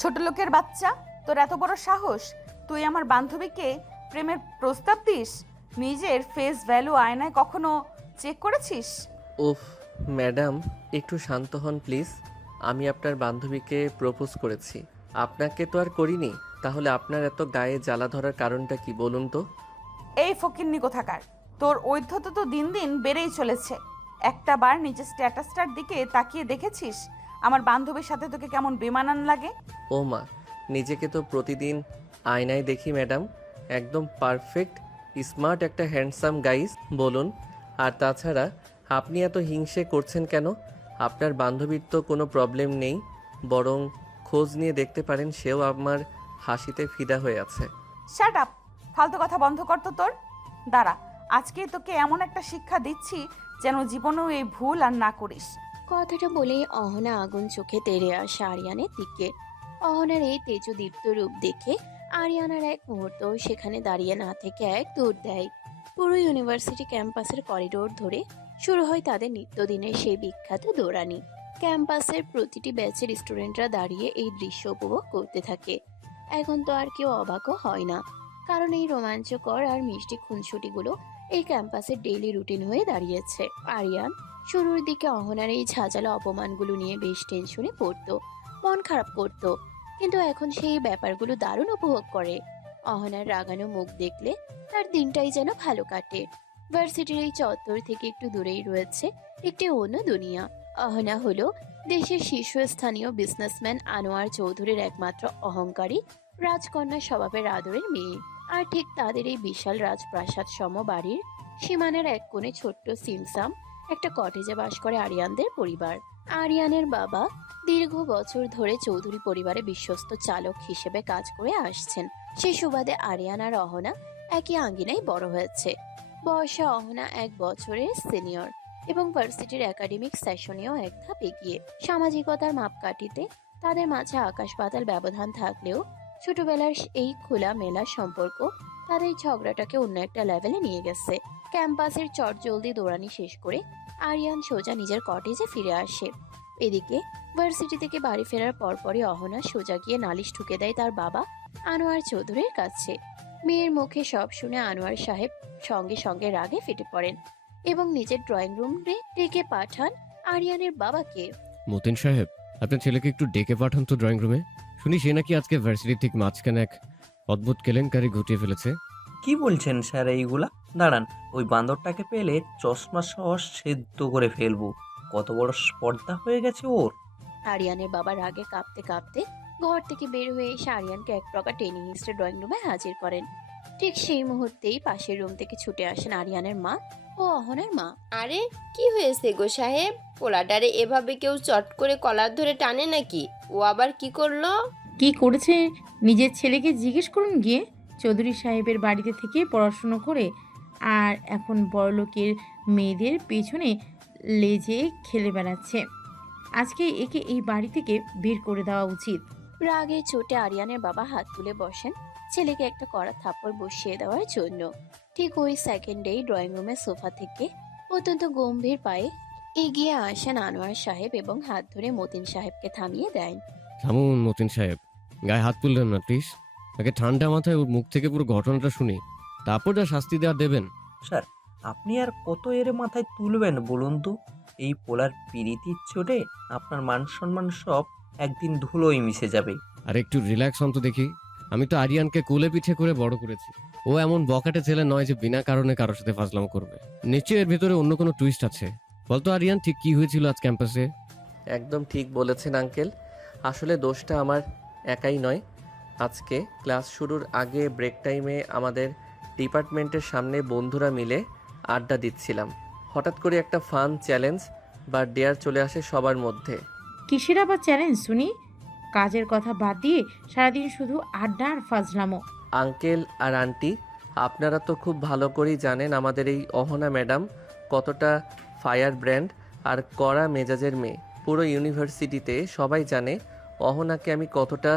ছোট লোকের বাচ্চা, তোর এত বড় সাহস! তুই আমার বান্ধবীকে প্রেমের প্রস্তাব দিস? নিজের ফেস ভ্যালু আয়নায় কখনো চেক করেছিস? উফ, ম্যাডাম, একটু শান্ত হন প্লিজ। আমি আপনার বান্ধবীকে প্রপোজ করেছি, আপনাকে তো আর করিনি। তাহলে আপনার এত গায়ে জ্বালা ধরার কারণটা কি বলুন তো? এই ফকিন্নি কোথাকার, তোর ঐধ্যতা তো দিন দিন বেড়েই চলেছে। একটা বার নিজের স্ট্যাটাসটার দিকে তাকিয়ে দেখেছিস আমার বান্ধবীর সাথে তোকে কেমন বেমানান লাগে? ও মা, নিজেকে তো প্রতিদিন আয়নায় দেখি ম্যাডাম, একদম পারফেক্ট স্মার্ট একটা হ্যান্ডসাম গাইস বলুন। আর তাছাড়া আপনি এত হিংসে করছেন কেন? আপনার বান্ধবীর তো কোনো প্রবলেম নেই, বরং খোঁজ নিয়ে দেখতে পারেন, সেও আমার হাসিতে ফিদা হয়ে আছে। Shut up! ফালতু কথা বন্ধ কর তো তোর। দাঁড়া, আজকে তোকে এমন একটা শিক্ষা দিচ্ছি যেন জীবনেও এই ভুল আর না করিস। কথাটা বলেই অহনা আগুন চোখে তেড়ে আসে আরিয়ানের দিকে। অহনার এই তেজদীপ্ত রূপ দেখে আরিয়ানার এক মুহূর্ত সেখানে দাঁড়িয়ে না থেকে এক দৌড় দেয়। পুরো ইউনিভার্সিটি ক্যাম্পাসের করিডোর ধরে শুরু হয় তাদের নিত্যদিনের সেই বিখ্যাত দৌড়ানি। ক্যাম্পাসের প্রতিটি ব্যাচের স্টুডেন্টরা দাঁড়িয়ে এই দৃশ্য উপভোগ করতে থাকে। এখন তো আর কেউ অবাকও হয় না, কারণ এই রোমাঞ্চকর আর মিষ্টি খুনসুটিগুলো এই ক্যাম্পাসের ডেইলি রুটিন হয়ে দাঁড়িয়েছে। আরিয়ান শুরুর দিকে অহনার এই ঝাঁঝালো অপমানগুলো নিয়ে বেশ টেনশনে পড়তো, মন খারাপ করত, কিন্তু এখন সেই ব্যাপারগুলো দারুণ উপভোগ করে। অহনার রাগানো মুখ দেখলে তার দিনটাই যেন ভালো কাটে। ভার্সিটির এই চত্বর থেকে একটু দূরেই রয়েছে একটি অন্য দুনিয়া। অহনা হলো দেশের শীর্ষস্থানীয় বিজনেসম্যান আনোয়ার চৌধুরীর একমাত্র অহংকারী রাজকন্যা স্বভাবের আদরের মেয়ে। আর ঠিক তাদের এই বিশাল রাজপ্রাসাদ সম বাড়ির সীমানার এক কোণে ছোট্ট সিমসাম একটা কটেজে বাস করে আরিয়ানদের পরিবার। আরিয়ানের বাবা দীর্ঘ বছর ধরে চৌধুরী পরিবারে বিশ্বস্ত চালক হিসেবে কাজ করে আসছেন। সে সুবাদে আরিয়ান আর অহনা একই আঙ্গিনায় বড় হয়েছে। বয়সে অহনা 1 বছরের সিনিয়র এবং ভার্সিটির একাডেমিক সেশনেও এক ধাপ এগিয়ে। সামাজিকতার মাপকাঠিতে তাদের মাঝে আকাশ পাতাল ব্যবধান থাকলেও ছোটবেলার এই খোলা মেলা সম্পর্ক তাদের ঝগড়াটাকে অন্য একটা লেভেলে নিয়ে গেছে। ক্যাম্পাসের চটজলদি দৌড়ানি শেষ করে আরিয়ান সোজা নিজের কটেজে ফিরে আসে। এদিকে ভার্সিটি থেকে বাড়ি ফেরার পরপরই অহনা সোজা গিয়ে নালিশ ঠুকে দেয় তার বাবা আনোয়ার চৌধুরীর কাছে। মেয়ের মুখে সব শুনে আনোয়ার সাহেব সঙ্গে সঙ্গে রাগে ফেটে পড়েন এবং নিজের ড্রয়িং রুমে ডেকে পাঠান আরিয়ানের বাবাকে। মতিন সাহেব, আপনার ছেলেকে একটু ডেকে পাঠান তো ড্রয়িং রুমে। শুনি সে নাকি আজকে ভার্সিটি ঠিক মাঝখানে এক অদ্ভুত কেলেঙ্কারি ঘটিয়ে ফেলেছে। কি বলছেন স্যার এইগুলা? দাঁড়ান, ওই বান্দরটাকে পেলে চশমা সহ সেদ্ধ করে ফেলবো। কত বড় স্পর্ধা হয়ে গেছে ওর! আরিয়ানের বাবা রাগে কাঁপতে কাঁপতে ঘর থেকে বের হয়ে এসে আরিয়ানকে এক প্রকার টেনে হিস্ট্রে ড্রয়িং রুমে হাজির করেন। ঠিক সেই মুহূর্তেই পাশের রুম থেকে ছুটে আসেন আরিয়ানের মা ও অহনার মা। আরে কি হয়েছে গো সাহেব? পোলাটারে এভাবে কেউ চট করে কলার ধরে টানে নাকি? ও আবার কি করলো? কি করেছে নিজের ছেলেকে জিজ্ঞেস করুন গিয়ে। চৌধুরী সাহেবের বাড়িতে থেকে পড়াশুনো করে আর এখন বড়লোকের মেয়েদের পেছনে লেজে খেলে বেড়াচ্ছে। আজকে একে এই বাড়ি থেকে বের করে দেওয়া উচিত। রাগে চোটে আরিয়ানের বাবা হাত তুলে বসেন ছেলেকে একটা কড়া থাপ্পড় বসিয়ে দেওয়ার জন্য। ঠিক ওই সেকেন্ডেই ড্রয়িং রুমের সোফা থেকে অত্যন্ত গম্ভীর পায়ে এগিয়ে আসেন আনোয়ার সাহেব এবং হাত ধরে মতিন সাহেবকে থামিয়ে দেন। থামুন মতিন সাহেব, গায়ে হাত তুললেন না প্লিজ। তাকে ঠান্ডা মাথায় ওর মুখ থেকে পুরো ঘটনাটা শুনি, তারপর যা শাস্তি দেওয়ার দেবেন। স্যার, আপনি আর কত এর মাথায় তুলবেন বলুন তো? এই পোলার পিরিতির চোটে আপনার মান সম্মান সব একদিন ধুলোয় মিশে যাবে। আর একটু রিল্যাক্স হন তো দেখি। আমি তো আরিয়ানকে কোলে পিঠে করে বড় করেছি। ও এমন বকাটে ছেলে নয় যে বিনা কারণে কারোর সাথে ফাজলাম করবে। নিশ্চয়ই এর ভেতরে অন্য কোনো টুইস্ট আছে। বলতো আরিয়ান, ঠিক কি হয়েছিল আজ ক্যাম্পাসে? একদম ঠিক বলেছেন আঙ্কেল, আসলে দোষটা আমার একাই নয়। আজকে ক্লাস শুরুর আগে ব্রেক টাইমে আমাদের ডিপার্টমেন্টের সামনে বন্ধুরা মিলে আড্ডা দিচ্ছিলাম। হঠাৎ করে একটা ফান চ্যালেঞ্জ বা ডেয়ার চলে আসে সবার মধ্যে। কিসের আবার চ্যালেঞ্জ শুনি? কাজের কথা বাদ দিয়ে সারাদিন শুধু আড্ডা আর ফাজলামো। আঙ্কেল আর আন্টি, আপনারা তো খুব ভালো করেই জানেন আমাদের এই অহনা ম্যাডাম কতটা ফায়ার ব্র্যান্ড আর কড়া মেজাজের মেয়ে। পুরো ইউনিভার্সিটিতে সবাই জানে অহনাকে আমি কতটা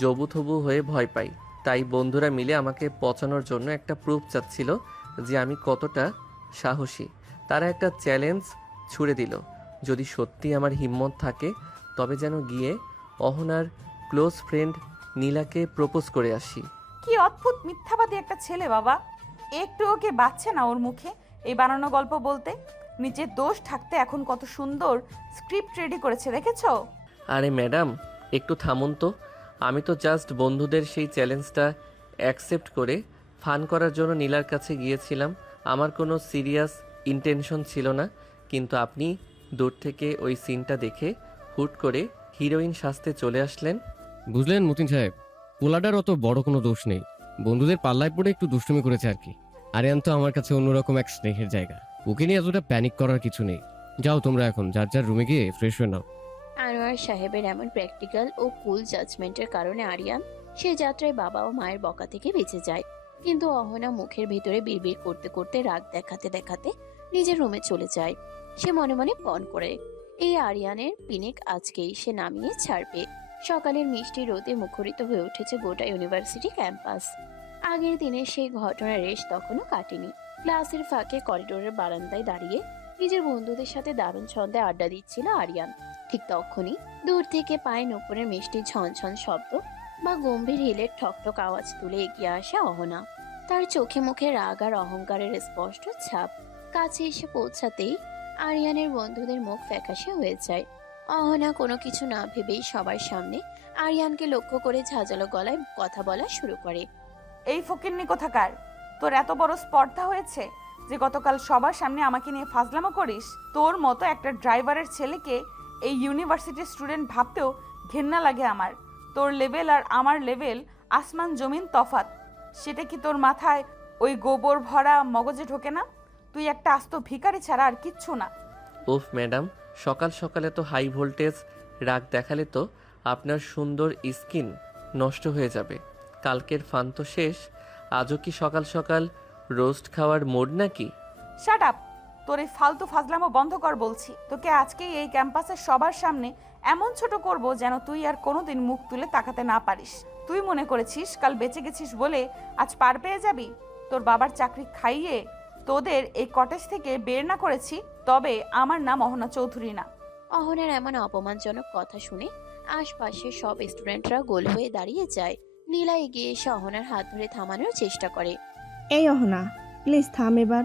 জবুথবু হয়ে ভয় পাই। তাই বন্ধুরা মিলে আমাকে পচানোর জন্য একটা প্রুফ চাচ্ছিল যে আমি কতটা সাহসী। তারা একটা চ্যালেঞ্জ ছুড়ে দিল, যদি সত্যি আমার হিম্মত থাকে তবে যেন গিয়ে অহনার ক্লোজ ফ্রেন্ড নীলাকে প্রপোজ করে আসি। কি অদ্ভুত মিথ্যাবাদী একটা ছেলে বাবা। একটু ওকে বাচ্ছে না ওর মুখে এই বানানো গল্প বলতে। নিজের দোষ থাকতে এখন কত সুন্দর স্ক্রিপ্ট রেডি করেছে দেখেছো? আরে ম্যাডাম, একটু থামুন তো। আমি তো জাস্ট বন্ধুদের সেই চ্যালেঞ্জটা অ্যাকসেপ্ট করে ফান করার জন্য নীলার কাছে গিয়েছিলাম। আমার কোনো সিরিয়াস ইন্টেনশন ছিল না। কিন্তু আপনি দূর থেকে ওই সিনটা দেখে হুট করে হিরোইন সাজতে চলে আসলেন। বুঝলেন মতিন সাহেব, পোলাটার অত বড় কোনো দোষ নেই। বন্ধুদের পাল্লায় পড়ে একটু দুষ্টুমি করেছে আর কি। আরিয়ান তো আমার কাছে অন্যরকম এক স্নেহের জায়গা। ওকে নিয়ে এতটা প্যানিক করার কিছু নেই। যাও তোমরা এখন যার যার রুমে গিয়ে ফ্রেশ হয়ে নাও। আনোয়ার সাহেবের এমন প্র্যাকটিক্যাল ও কুল জাজমেন্টের কারণে আরিয়ান সে যাত্রায় বাবা ও মায়ের বকা থেকে বেঁচে যায়। কিন্তু অহনা মুখের ভেতরে বিড়বিড় করতে করতে রাগ দেখাতে দেখাতে নিজের রুমে চলে যায়। সে মনে মনে পণ করে এই আরিয়ানের পিনিক আজকেই সে নামিয়ে ছাড়বে। সকালের মিষ্টি রোদে মুখরিত হয়ে উঠেছে গোটা ইউনিভার্সিটি ক্যাম্পাস। আগের দিনে সেই ঘটনার রেশ তখনও কাটেনি। ক্লাসের ফাঁকে করিডোরের বারান্দায় দাঁড়িয়ে নিজের বন্ধুদের সাথে দারুণ ছন্দে আড্ডা দিচ্ছিল আরিয়ান। ঠিক তখনই দূর থেকে পায়ে নুপুরের মিষ্টি ঝনঝন শব্দ বা গম্ভীর হিলের ঠকঠক আওয়াজ তুলে এগিয়ে আসে অহনা। তার চোখে মুখে রাগ আর অহংকারের স্পষ্ট ছাপ। কাছে এসে পৌঁছাতেই আরিয়ানের বন্ধুদের মুখ ফ্যাকাশে হয়ে যায়। অহনা কোনো কিছু না ভেবেই সবার সামনে আরিয়ানকে লক্ষ্য করে ঝাঁঝালো গলায় কথা বলা শুরু করে। এই ফকিন্নি কোথাকার, তোর এত বড় স্পর্ধা হয়েছে যে গতকাল সবার সামনে আমাকে নিয়ে ফাজলামো করিস? তোর মতো একটা ড্রাইভারের ছেলেকে এই ইউনিভার্সিটির স্টুডেন্ট ভাবতেও ঘেন্না লাগে আমার। তোর লেভেল আর আমার লেভেল আসমান জমিন তফাত। সেটা কি তোর মাথায় ওই গোবর ভরা মগজে ঢোকে না? তুই একটা আস্ত ভিখারি ছাড়া আর কিচ্ছু না। উফ ম্যাডাম, সকাল সকালে তো হাই ভোল্টেজ রাগ দেখালে তো আপনার সুন্দর স্কিন নষ্ট হয়ে যাবে। কালকের ফান তো শেষ, আজও কি সকাল সকাল রোস্ট খাওয়ার মোড নাকি? Shut up! তোর এই ফালতু ফাজলামো বন্ধ কর বলছি। তোকে আজকেই এই ক্যাম্পাসের সবার সামনে এমন ছোট করব যেন তুই আর কোনোদিন মুখ তুলে তাকাতে না পারিস। তুই মনে করেছিস কাল বেঁচে গেছিস বলে আজ পার পেয়ে যাবি? তোর বাবার চাকরি খাইয়ে তোদের এই কটেজ থেকে বের না করেছি তবে আমার নাম অহনা চৌধুরী না। অহনার এমন অপমানজনক কথা শুনে আশপাশের সব স্টুডেন্টরা গোল হয়ে দাঁড়িয়ে যায়। নীলা এগিয়ে এসে অহনার হাত ধরে থামানোর চেষ্টা করে। এই অহনা, প্লিজ থাম এবার।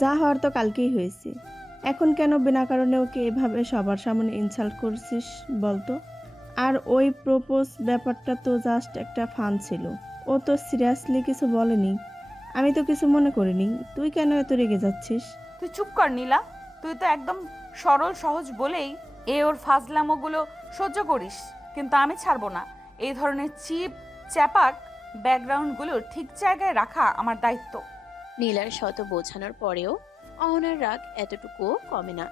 যা হওয়ার তো কালকেই হয়েছে। এখন কেন বিনা কারণে ওকে এভাবে সবার সামনে ইনসাল্ট করছিস বলতো? আর ওই প্রপোজ ব্যাপারটা তো জাস্ট একটা ফান ছিল। ও তো সিরিয়াসলি কিছু বলেনি। আমি তো কিছু মনে করিনি। তুই কেন এত রেগে যাচ্ছিস? তুই চুপ কর নীলা। তুই তো একদম সরল সহজ বলেই ওর ফাজলামোগুলো সহ্য করিস, কিন্তু আমি ছাড়বো না। এই ধরনের চিপ চ্যাপাক ব্যাকগ্রাউন্ডগুলো ঠিক জায়গায় রাখা আমার দায়িত্ব। নীলার শত বোঝানোর পরেও অহনার রাগ এতটুকুও কমে না।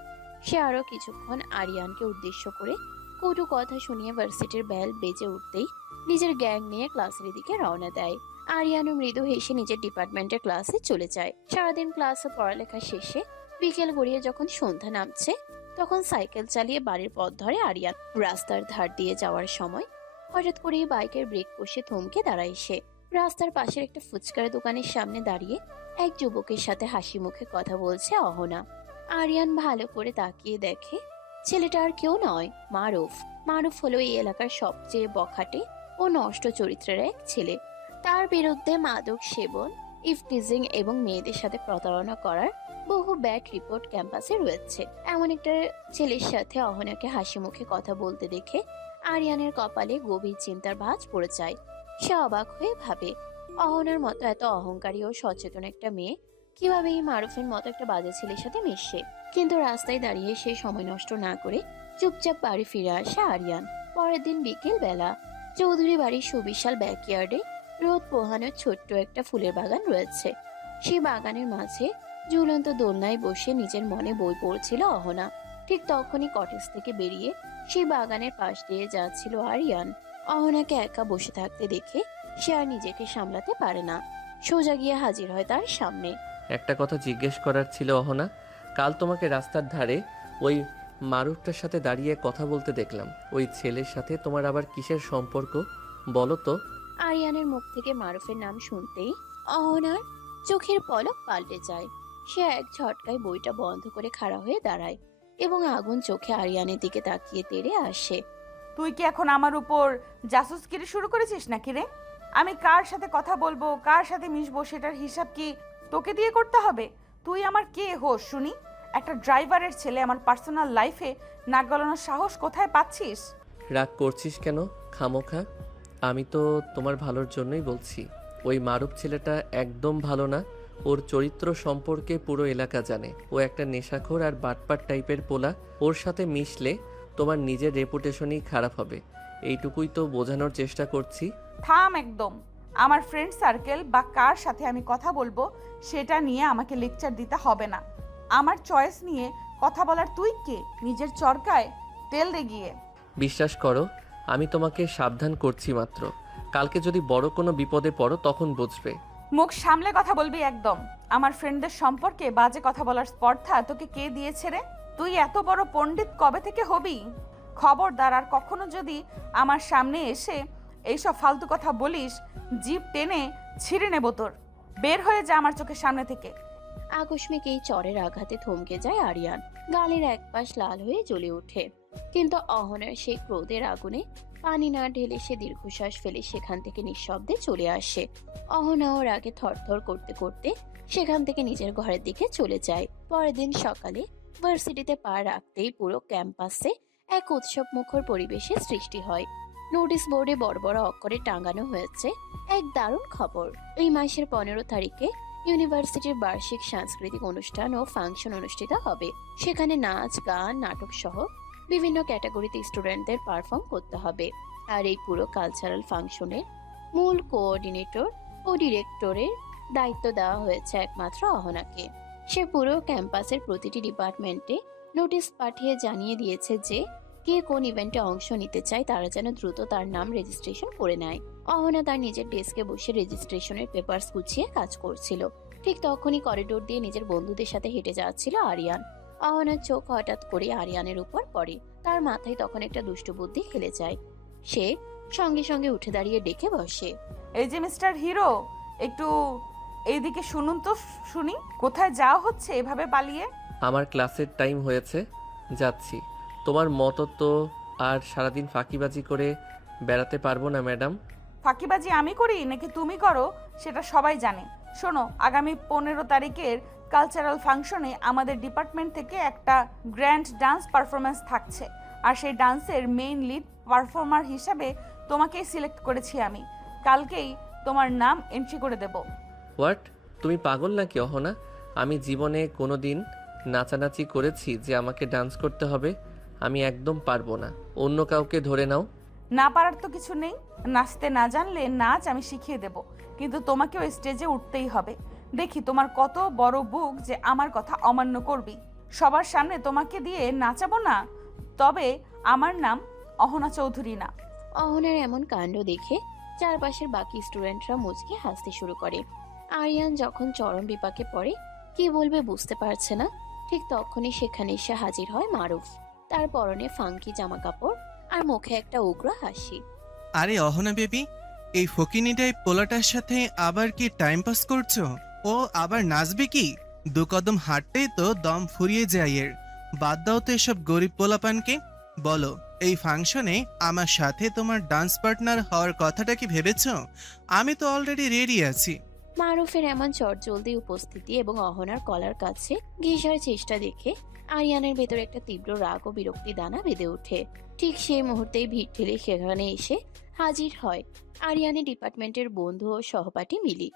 সে আরো কিছুক্ষণ আরিয়ানকে উদ্দেশ্য করে কটু কথা শুনিয়ে ভার্সিটির বেল বেজে উঠতেই নিজের গ্যাং নিয়ে ক্লাসের দিকে রওনা দেয়। আরিয়ানও মৃদু হেসে নিজের ডিপার্টমেন্টের ক্লাসে চলে যায়। সারাদিন ক্লাস ও পড়ালেখা শেষে বিকেল গড়িয়ে যখন সন্ধ্যা নামছে তখন সাইকেল চালিয়ে বাড়ির পথ ধরে আরিয়ান। রাস্তার ধার দিয়ে যাওয়ার সময় হঠাৎ করেই বাইকের ব্রেক কষে থমকে দাঁড়ায় সে। রাস্তার পাশের একটা ফুচকার দোকানের সামনে দাঁড়িয়ে এক যুবকের সাথে হাসি মুখে কথা বলছে অহনা। আরিয়ান ভালো করে তাকিয়ে দেখে ছেলেটা আর কেউ নয়, মারুফ। মারুফ হলো এই এলাকার সবচেয়ে বখাটে ও নষ্ট চরিত্রের এক ছেলে। তার বিরুদ্ধে মাদক সেবন, ইফটিজিং এবং মেয়েদের সাথে প্রতারণা করার বহু ব্যাড রিপোর্ট ক্যাম্পাসে রয়েছে। এমন একটা ছেলের সাথে অহনাকে হাসি মুখে কথা বলতে দেখে আরিয়ানের কপালে গভীর চিন্তার ভাঁজ পড়ে যায়। সে অবাক হয়ে ভাবে, অহনার মতো এত অহংকারী ও সচেতন একটা মেয়ে কিভাবে এই মারুফের মতো একটা বাজে ছেলের সাথে মিশে। কিন্তু রাস্তায় দাঁড়িয়ে সে সময় নষ্ট না করে চুপচাপ বাড়ি ফিরে আসে আরিয়ান। পরের দিন বিকেল বেলা চৌধুরী বাড়ির সুবিশাল ব্যাকইয়ার্ডে রোদ পোহানোর ছোট্ট একটা ফুলের বাগান রয়েছে। সেই বাগানের মাঝে ঝুলন্ত দোলনায় বসে নিজের মনে বই পড়ছিল অহনা। ঠিক তখনই কটেজ থেকে বেরিয়ে সেই বাগানের পাশ দিয়ে যাচ্ছিল আরিয়ান। অহনাকে একা বসে থাকতে দেখে সে আর নিজেকে সামলাতে পারে না, সোজা গিয়ে হাজির হয় তার সামনে। একটা কথা জিজ্ঞেস করার ছিল অহনা। কাল তোমাকে রাস্তার ধারে ওই মারুফটার সাথে দাঁড়িয়ে কথা বলতে দেখলাম। ওই ছেলের সাথে তোমার আবার কিসের সম্পর্ক বলো তো? আরিয়ানের মুখ থেকে মারুফের নাম শুনতেই অহনার চোখের পলক পাল্টে যায়। সে এক ঝটকায় বইটা বন্ধ করে খাড়া হয়ে দাঁড়ায় এবং আগুন চোখে আরিয়ানের দিকে তাকিয়ে তেড়ে আসে। তুই কি এখন আমার উপর জাসুসগিরি শুরু করেছিস নাকি রে? আমি কার সাথে কথা বলবো, কার সাথে মিশবো, সেটার হিসাব কি তোকে দিয়ে করতে হবে? তুই আমার কে হোস শুনি? একটা ড্রাইভারের ছেলে আমার পার্সোনাল লাইফে নাক গলানোর সাহস কোথায় পাচ্ছিস? রাগ করছিস কেন খামোখা? আমি তো তোমার ভালোর জন্যই বলছি। ওই মারুফ ছেলেটা একদম ভালো না। ওর চরিত্র সম্পর্কে পুরো এলাকা জানে। ও একটা নেশাখোর আর বাটপাট টাইপের পোলা। ওর সাথে মিশলে তোমার নিজের রেপুটেশনই খারাপ হবে। এইটুকুই তো বোঝানোর চেষ্টা করছি। থাম একদম। আমার ফ্রেন্ড সার্কেল বা কার সাথে আমি কথা বলবো সেটা নিয়ে আমাকে লেকচার দিতে হবে না। আমার চয়েস নিয়ে কথা বলার তুই কে? নিজের চরকায় তেল দে গিয়ে। বিশ্বাস করো, আমি তোমাকে সাবধান করছি মাত্র। কালকে যদি বড় কোনো বিপদে পড়ো তখন বুঝবে। মুখ সামলে কথা বলবি একদম। আমার ফ্রেন্ডদের সম্পর্কে বাজে কথা বলার স্পর্ধা তোকে কে দিয়েছে রে? তুই এত বড় পণ্ডিত কবে থেকে হবি? খবরদার, আর কখনো যদি আমার সামনে এসে এইসব ফালতু কথা বলিস, জিভ টেনে ছিঁড়ে নেব তোর। বের হয়ে যা আমার চোখের সামনে থেকে। আকস্মিক এই চরের আঘাতে থমকে যায় আরিয়ান। গালের এক পাশ লাল হয়ে জ্বলে ওঠে, কিন্তু অহনার সেই ক্রোধের আগুনে পানি না ঢেলে সে দীর্ঘশ্বাস ফেলে সেখান থেকে নিঃশব্দে চলে আসে। অহনা ওর আগে থরথর করতে করতে সেখান থেকে নিজের ঘরের দিকে চলে যায়। পরের দিন সকালে ভার্সিটিতে পা রাখতেই পুরো ক্যাম্পাসে এক উৎসব মুখর পরিবেশের সৃষ্টি হয়। নোটিশ বোর্ডে বড় বড় অক্ষরে টাঙানো হয়েছে এক দারুণ খবর। এই মাসের 15 তারিখে ইউনিভার্সিটির বার্ষিক সাংস্কৃতিক অনুষ্ঠান ও ফাংশন অনুষ্ঠিত হবে। সেখানে নাচ, গান, নাটক সহ বিভিন্ন ক্যাটাগরিতে স্টুডেন্টদের পারফর্ম করতে হবে। আর এই পুরো কালচারাল ফাংশনের মূল কোঅর্ডিনেটর ও ডিরেক্টরের দায়িত্ব দেওয়া হয়েছে একমাত্র অহনাকে। সে পুরো ক্যাম্পাসের প্রতিটি ডিপার্টমেন্টে নোটিশ পাঠিয়ে জানিয়ে দিয়েছে যে কে কোন ইভেন্টে অংশ নিতে চায় তারা যেন দ্রুত তার নাম রেজিস্ট্রেশন করে নেয়। অহনা তার নিজের ডেস্কে বসে রেজিস্ট্রেশনের পেপারস গুছিয়ে কাজ করছিল। ঠিক তখনই করিডোর দিয়ে নিজের বন্ধুদের সাথে হেঁটে যাচ্ছিল আরিয়ান। অহনার চোখ হঠাৎ করে আরিয়ানের উপর পড়ে। তার মাথায় তখন একটা দুষ্টু বুদ্ধি খেলে যায়। সে সঙ্গে সঙ্গে উঠে দাঁড়িয়ে ডেকে বসে। এই যে মিস্টার হিরো, একটু এইদিকে শুনুন তো শুনি। কোথায় যাওয়া হচ্ছে এভাবে পালিয়ে? আমার ক্লাসের টাইম হয়েছে, যাচ্ছি। তোমার মতো তো আর সারাদিন ফাঁকিবাজি করে বেড়াতে পারবো না ম্যাডাম। ফাঁকিবাজি আমি করি নাকি তুমি করো সেটা সবাই জানে। শোনো, আগামী 15 তারিখের কালচারাল ফাংশনে আমাদের ডিপার্টমেন্ট থেকে একটা গ্র্যান্ড ডান্স পারফরমেন্স থাকছে। আর সেই ডান্সের মেইন লিড পারফর্মার হিসাবে তোমাকেই সিলেক্ট করেছি আমি। কালকেই তোমার নাম এন্ট্রি করে দেব। হোয়াট? তুমি পাগল নাকি অহনা? আমি জীবনে কোনো দিন নাচানাচি করেছি যে আমাকে ডান্স করতে হবে? আমি একদম পারবো না। অন্য কাউকে ধরে নাও। না পারার তো কিছু নেই। নাচতে না জানলে নাচ আমি শিখিয়ে দেব, কিন্তু তোমাকেও স্টেজে উঠতেই হবে। দেখি তোমার কত বড় বুক যে আমার কথা অমান্য করবি। সবার সামনে তোমাকে দিয়ে নাচাবো না, তবে আমার নাম অহনা চৌধুরী না। অহনার এমন কাণ্ড দেখে চারপাশের বাকি স্টুডেন্টরা মুচকি হাসতে শুরু করে। আরিয়ান যখন চরম বিপাকে পড়ে, কি বলবে বুঝতে পারছে না। ঠিক তখনই সেখানে এসে হাজির হয় মারুফ। তার পরনে ফাঙ্কি জামা কাপড় আর মুখে একটা উগ্র হাসি। আরে অহনা বেবি, এই ফকিনিটাই পোলাটার সাথে আবার কি টাইম পাস করছো? ও আবার নাচবে কি? 2 কদম হাঁটতেই তো দম ফুরিয়ে যায় এর। বাদ দাও তো এসব গরিব পোলাপানকে। বলো, এই ফাংশনে আমার সাথে তোমার ডান্স পার্টনার হওয়ার কথাটা কি ভেবেছো? আমি তো অলরেডি রেডি আছি। মারুফের এমন চটজলদি উপস্থিতি এবং অহনার কলার কাছে ঘেঁষার চেষ্টা দেখে আরিয়ানের ভেতরে একটা তীব্র রাগ ও বিরক্তি দানা বেঁধে ওঠে। ঠিক সেই মুহূর্তেই ভিড় ঠেলে সেখানে এসে হাজির হয় আরিয়ানের ডিপার্টমেন্টের বন্ধু ও সহপাঠী মিলি।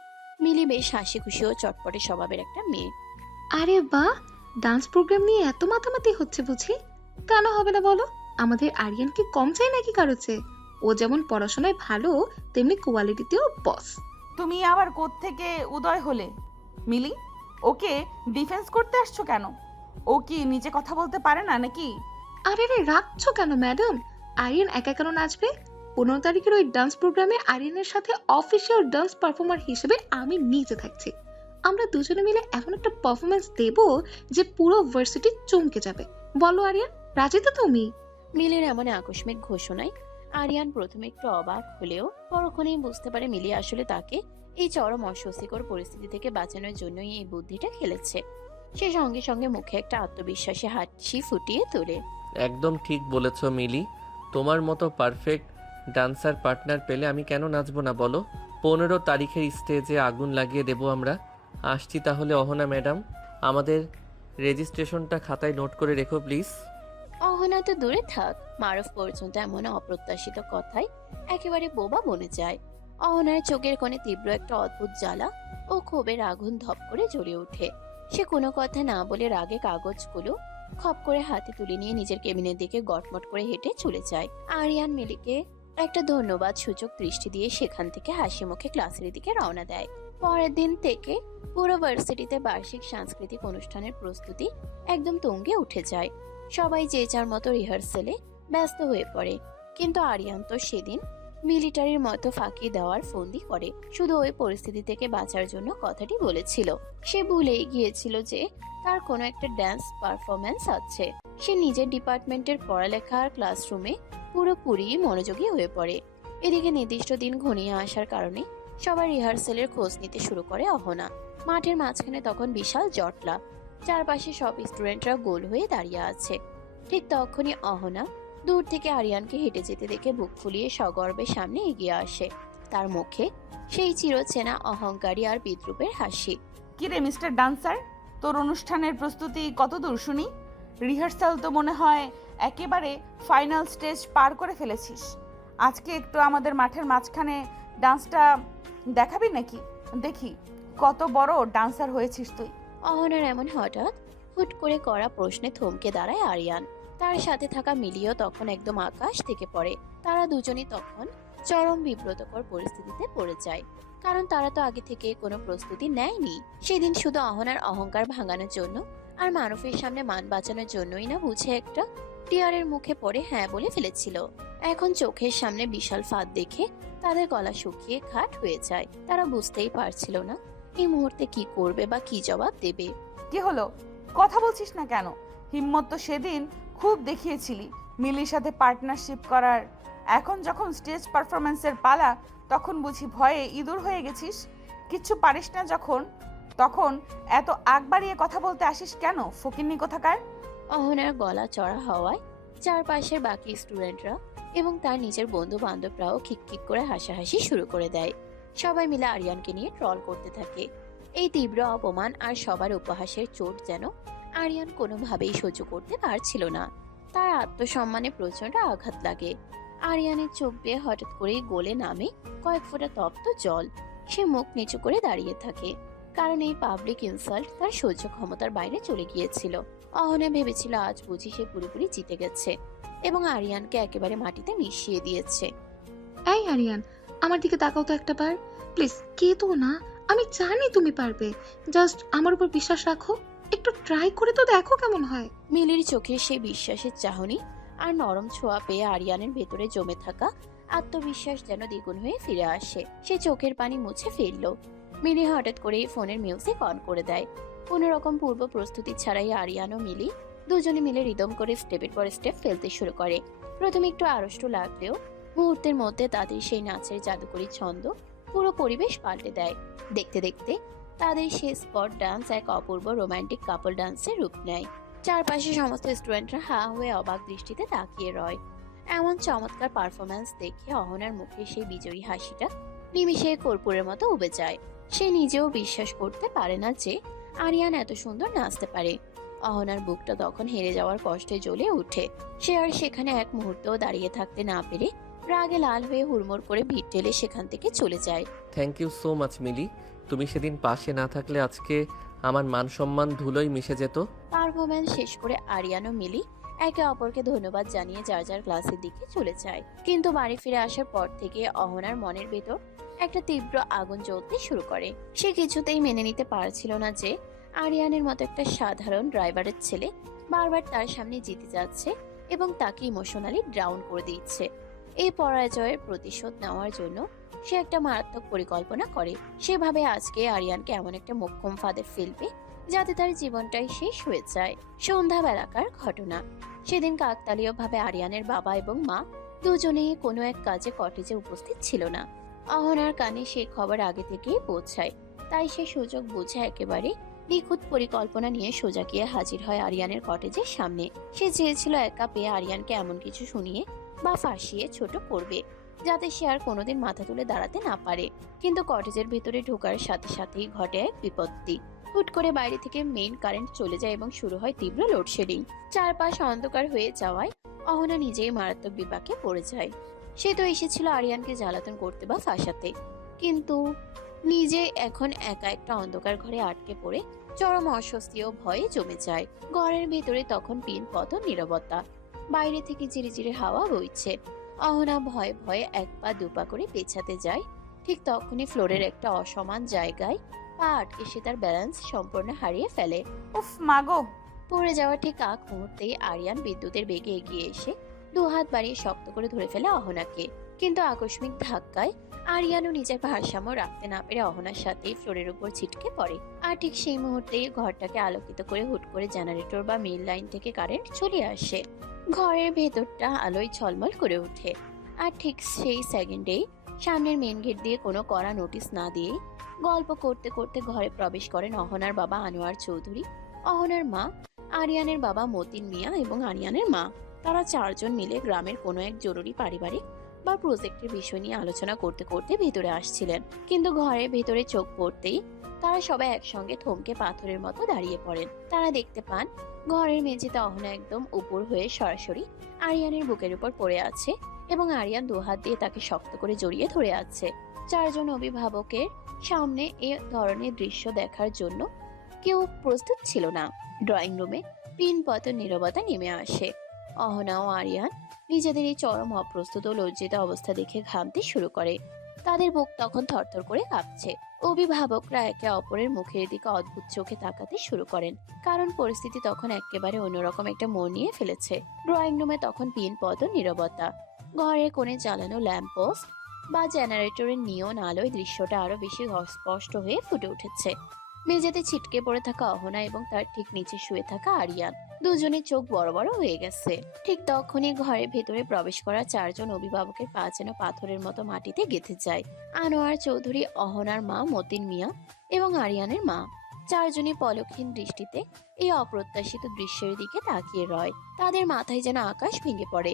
মিলি বেশ হাসি খুশি ও চটপটে স্বভাবের একটা মেয়ে। আরে বাহ, ডান্স প্রোগ্রাম নিয়ে এত মাতামাতি হচ্ছে বুঝি? কেন হবে না বলো? আমাদের আরিয়ান কি কম চাই নাকি কারো চেয়ে? ও যেমন পড়াশোনায় ভালো, তেমনি কোয়ালিটিতেও বস। তুমি আবার কোত্থেকে উদয় হলে মিলি? ওকে ডিফেন্স করতে আসছো কেন? ও কি নিজে কথা বলতে পারে না নাকি? আরে রে, রাখছো কেন ম্যাডাম? আরিয়ান একা কেন নাচবে? 15 তারিখের ওই ডান্স প্রোগ্রামে আরিয়ানের সাথে অফিসিয়াল ডান্স পারফর্মার হিসেবে আমি নিজে থাকছি। আমরা দুজনে মিলে এমন একটা পারফরমেন্স দেব যে পুরো ভার্সিটি চমকে যাবে। বলো আরিয়ান, রাজি তো তুমি? মিলির এমন আকস্মিক ঘোষণায় আরিয়ান প্রথমে একটু অবাক হলেও পরক্ষণেই বুঝতে পারে মিলি আসলে তাকে এই চরম অস্বস্তিকর পরিস্থিতি থেকে বাঁচানোর জন্যই এই বুদ্ধিটা খেলেছে। সে সঙ্গে সঙ্গে মুখে একটা আত্মবিশ্বাসী হাসি ফুটিয়ে তোলে। একদম ঠিক বলেছ মিলি। তোমার মতো পারফেক্ট ডান্সার পার্টনার পেলে আমি কেন নাচবো না বলো? 15 তারিখের স্টেজে আগুন লাগিয়ে দেবো আমরা। আসছি তাহলে অহনা ম্যাডাম, আমাদের রেজিস্ট্রেশনটা খাতায় নোট করে রেখো প্লিজ। অহনা তো দূরে থাক, মারুফ পর্যন্ত এমন অপ্রত্যাশিত কথায় একেবারে বোবা বনে যায়। অহনার চোখের কোণে তীব্র একটা অদ্ভুত জ্বালা ও ক্ষোভের আগুন ধপ করে জ্বলে ওঠে। সে কোনো কথা না বলে রাগে কাগজগুলো খপ করে হাতে তুলে নিয়ে নিজের কেবিনের দিকে গটমট করে হেঁটে চলে যায়। আরিয়ান মিলিকে একটা ধন্যবাদ সূচক দৃষ্টি দিয়ে সেখান থেকে হাসি মুখে ক্লাসের দিকে রওনা দেয়। পরের দিন থেকে পুরো ভার্সিটিতে বার্ষিক সাংস্কৃতিক অনুষ্ঠানের প্রস্তুতি একদম তুঙ্গে উঠে যায়। সবাই যে যার মতো রিহার্সেলে ব্যস্ত হয়ে পড়ে, কিন্তু আরিয়ান তো সেদিন মিলিটারির মতো ফাঁকি দেওয়ার ফন্দি করে। শুধু ওই পরিস্থিতি থেকে বাঁচার জন্য কথাটি বলেছিল। সে ভুলেই গিয়েছিল যে তার কোনো একটা ড্যান্স পারফরম্যান্স আছে। সে নিজের ডিপার্টমেন্টের পড়ালেখার ক্লাসরুমে পুরোপুরি মনোযোগী হয়ে পড়ে। এদিকে নির্দিষ্ট দিন ঘনিয়ে আসার কারণে সবাই রিহার্সেলের খোঁজ নিতে শুরু করে অহনা। মাঠের মাঝখানে তখন বিশাল জটলা, চারপাশে সব স্টুডেন্টরা গোল হয়ে দাঁড়িয়ে আছে। ঠিক তখনই অহনা দূর থেকে আরিয়ানকে হেঁটে যেতে দেখে বুক ফুলিয়ে সগর্বে সামনে এগিয়ে আসে। তার মুখে সেই চিরচেনা অহংকারী আর বিদ্রুপের হাসি। কি রে মিস্টার ডান্সার, তোর অনুষ্ঠানের প্রস্তুতি কত দূর শুনি? রিহার্সাল তো মনে হয় একেবারে ফাইনাল স্টেজ পার করে ফেলেছিস। আজকে একটু আমাদের মাঠের মাঝখানে ডান্সটা দেখাবি নাকি? দেখি কত বড় ডান্সার হয়েছিস তুই। অহনার এমন হঠাৎ হুট করে করা প্রশ্নে থমকে দাঁড়ায় আরিয়ান। তার সাথে থাকা মিলিও তখন একদম আকাশ থেকে পড়ে। তারা দুজনই তখন চরম বিব্রতকর পরিস্থিতিতে পড়ে যায়, কারণ তারা তো আগে থেকে কোনো প্রস্তুতি নেয়নি। সেদিন শুধু অহনার অহংকার ভাঙানোর জন্য আর মারুফের সামনে মান বাঁচানোর জন্যই না বুঝে একটা টিয়ারের মুখে পড়ে হ্যাঁ বলে ফেলেছিল। এখন চোখের সামনে বিশাল ফাঁদ দেখে তাদের গলা শুকিয়ে খাট হয়ে যায়। তারা বুঝতেই পারছিল না এই মুহূর্তে কি করবে বা কি জবাব দেবে। কি হলো, কথা বলছিস না কেন? হিম্মত তো সেদিন খুব দেখিয়েছিলি মিলির সাথে পার্টনারশিপ করার। এখন যখন স্টেজ পারফরমেন্সের পালা, তখন বুঝি ভয়ে ইঁদুর হয়ে গেছিস? কিচ্ছু পারিস না যখন, তখন এত আগ বাড়িয়ে কথা বলতে আসিস কেন, ফকিন্নি কোথাকার? অহনার গলা চড়া হওয়ায় চারপাশের বাকি স্টুডেন্টরা এবং তার নিজের বন্ধু বান্ধবরাও খিকখিক করে হাসাহাসি শুরু করে দেয়। সবাই মিলে আরিয়ানকে নিয়ে ট্রল করতে থাকে। এই তীব্র অপমান আর সবার উপহাসের চোট যেন আরিয়ান কোনোভাবেই সহ্য করতে পারছিল না। তার আত্মসম্মানে প্রচন্ড আঘাত লাগে। আরিয়ানের চোখ বেয়ে হঠাৎ করেই গলে নামে কয়েক ফোঁটা তপ্ত জল। সে মুখ নিচু করে দাঁড়িয়ে থাকে, কারণ এই পাবলিক ইনসাল্ট তার সহ্য ক্ষমতার বাইরে চলে গিয়েছিল। অহনা ভেবেছিল আজ বুঝি সে পুরোপুরি জিতে গেছে এবং আরিয়ানকে একেবারে মাটিতে মিশিয়ে দিয়েছে। এই আরিয়ান, আমার দিকে তাকাও তো একটা বার প্লিজ। কেঁদো না, আমি জানি তুমি পারবে। জাস্ট আমার উপর বিশ্বাস রাখো, একটু ট্রাই করে তো দেখো কেমন হয়। মিলির চোখে সেই বিশ্বাসের চাহনি আর নরম ছোঁয়া পেয়ে আরিয়ানের ভেতরে জমে থাকা আত্মবিশ্বাস যেন দ্বিগুণ হয়ে ফিরে আসে। সে চোখের পানি মুছে ফেলল। মিলি হঠাৎ করেই ফোনের মিউজিক অন করে দেয়। কোনো রকম পূর্ব প্রস্তুতি ছাড়াই আরিয়ান ও মিলি দুজনে মিলে রিদম করে স্টেপের পর স্টেপ ফেলতে শুরু করে। প্রথমে একটু আড়ষ্ট লাগলেও মুহূর্তের মধ্যে তাদের সেই নাচের জাদুকরী ছন্দ পুরো পরিবেশ পাল্টে দেয়। দেখতে দেখতে তাদের সেই স্পট ডান্স এক অপূর্ব রোমান্টিক কাপল ডান্সের রূপ নেয়। চারপাশে সমস্ত স্টুডেন্টরা হা হয়ে অবাক দৃষ্টিতে তাকিয়ে রয়। এমন চমৎকার পারফরম্যান্স দেখে অহনার মুখে সেই বিজয়ী হাসিটা নিমিষে কর্পূরের মতো উবে যায়। সে নিজেও বিশ্বাস করতে পারে না যে আরিয়ান এত সুন্দর নাচতে পারে। অহনার বুকটা তখন হেরে যাওয়ার কষ্টে জ্বলে ওঠে। সে আর সেখানে এক মুহূর্তও দাঁড়িয়ে থাকতে না পেরে রাগে লাল হয়ে হুড়মুড় করে ভিড় ঠেলে সেখান থেকে চলে যায়। থ্যাংক ইউ সো মাচ মিলি, তুমি সেদিন পাশে না থাকলে আজকে আমার মান সম্মান ধুলোয় মিশে যেত। পারফরম্যান্স শেষ করে আরিয়ান ও মিলি একে অপরকে ধন্যবাদ জানিয়ে যার যার ক্লাসের দিকে চলে যায়। কিন্তু বাড়ি ফিরে আসার পর থেকে অহনার মনের ভেতর একটা তীব্র আগুন জ্বলতে শুরু করে। সে কিছুতেই মেনে নিতে পারছিল না যে আরিয়ানের মতো একটা সাধারণ ড্রাইভারের ছেলে বারবার তার সামনে জিতে যাচ্ছে এবং তাকে ইমোশনালি ডাউন করে দিচ্ছে। এই পরাজয়ের প্রতিশোধ নেওয়ার জন্য সে একটা মারাত্মক পরিকল্পনা করে। সেভাবে আজকে আরিয়ানকে এমন একটা মোক্ষম ফাঁদে ফেলবে যাতে তার জীবনটাই শেষ হয়ে যায়। সন্ধ্যাবেলাকার ঘটনা। সেদিন কাকতালীয়ভাবে আরিয়ানের বাবা এবং মা দুজনেই কোনো এক কাজে কটেজে উপস্থিত ছিল না। অহনার কানে সেই খবর আগে থেকেই পৌঁছায়, তাই সে সুযোগ বুঝে একেবারে নিখুঁত পরিকল্পনা নিয়ে সোজা গিয়ে হাজির হয় আরিয়ানের কটেজের সামনে। সে চেয়েছিল একা পেয়ে আরিয়ানকে এমন কিছু শুনিয়ে বা ফাঁসিয়ে ছোট করবে, যাতে সে আর কোনোদিন মাথা তুলে দাঁড়াতে না পারে। কিন্তু কটেজের ভেতরে ঢোকার সাথে সাথেই ঘটে এক বিপত্তি। হুট করে বাইরে থেকে মেইন কারেন্ট চলে যায় এবং শুরু হয় তীব্র লোডশেডিং। চারপাশ অন্ধকার হয়ে যাওয়ায় অহনা নিজেই মারাত্মক বিপাকে পড়ে যায়। সে তো এসেছিল আরিয়ানকে জ্বালাতন করতে বা ফাঁসাতে, কিন্তু নিজে এখন একা একটা অন্ধকার ঘরে আটকে পড়ে চরম অস্বস্তি ও ভয়ে জমে যায়। ঘরের ভেতরে তখন পিনপত নীরবতা, বাইরে থেকে ঝিরিঝিরি হাওয়া বইছে। অহনা ভয়ে ভয়ে এক পা দুপা করে পেছাতে যায়। ঠিক তখনই ফ্লোরের একটা অসমান জায়গায় পা আটকে সে তার ব্যালেন্স সম্পূর্ণ হারিয়ে ফেলে। উফ মাগো! পড়ে যাওয়ার ঠিক আগ মুহূর্তেই আরিয়ান বিদ্যুতের বেগে এগিয়ে এসে দুহাত বাড়িয়ে শক্ত করে ধরে ফেলে অহনাকে। কিন্তু আকস্মিক ধাক্কায় আরিয়ানও নিজের ভারসাম্য রাখতে না পেরে অহনার সাথেই ফ্লোরের উপর ছিটকে পড়ে। আর ঠিক সেই মুহূর্তেই ঘরটাকে আলোকিত করে হুট করে জেনারেটর বা মেইন লাইন থেকে কারেন্ট চলে আসে। ঘরের ভেতরটা আলোয় ঝলমল করে ওঠে। আর ঠিক সেই সেকেন্ডেই সামনের মেইন গেট দিয়ে কোনো কড়া নোটিশ না দিয়ে গল্প করতে করতে ঘরে প্রবেশ করেন অহনার বাবা আনোয়ার চৌধুরী, অহনার মা, আরিয়ানের বাবা মতিন মিয়া এবং আরিয়ানের মা। তারা চারজন মিলে গ্রামের কোনো এক জরুরি পারিবারিক বা প্রজেক্টের বিষয় নিয়ে আলোচনা করতে করতে ভেতরে আসছিলেন। কিন্তু ঘরের ভেতরে চোখ পড়তেই তারা সবাই একসঙ্গে থমকে পাথরের মতো দাঁড়িয়ে পড়েন। তারা দেখতে পান ঘরের মেঝেতে অহনা একদম উপর হয়ে সরাসরি আরিয়ানের বুকের উপর পড়ে আছে এবং আরিয়ান দুহাত দিয়ে তাকে শক্ত করে জড়িয়ে ধরে আছে। চারজন অভিভাবকের সামনে এ ধরনের দৃশ্য দেখার জন্য কেউ প্রস্তুত ছিল না। ড্রয়িং রুমে পিনপত নীরবতা নেমে আসে। অহনা ও আরিয়ান নিজেদের এই চরম অপ্রস্তুত ও লজ্জিত অবস্থা দেখে ঘামতে শুরু করে। তাদের বুক তখন থরথর করে কাঁপছে। অভিভাবকরা একে অপরের মুখের দিকে অদ্ভুত চোখে তাকাতে শুরু করেন, কারণ পরিস্থিতি তখন একেবারে অন্যরকম একটা মোড় নিয়ে ফেলেছে। ড্রয়িং রুমে তখন পিনপত নীরবতা। ঘরের কোণে জ্বালানো ল্যাম্পপোস্ট বা জেনারেটরের নিয়ন আলোয় দৃশ্যটা আরো বেশি স্পষ্ট হয়ে ফুটে উঠেছে। মেঝেতে ছিটকে পড়ে থাকা অহনা এবং তার ঠিক নিচে শুয়ে থাকা আরিয়ান, দুজনের চোখ বড় বড় হয়ে গেছে। ঠিক তখনই ঘরের ভেতরে প্রবেশ করা চারজন অভিভাবকের পা যেন পাথরের মতো মাটিতে গেঁথে যায়। আনোয়ার চৌধুরী, অহনার মা মতিন মিয়া এবং আরিয়ানের মা, চারজনই পলকহীন দৃষ্টিতে এই অপ্রত্যাশিত দৃশ্যের দিকে তাকিয়ে রয়। তাদের মাথায় যেন আকাশ ভেঙে পড়ে।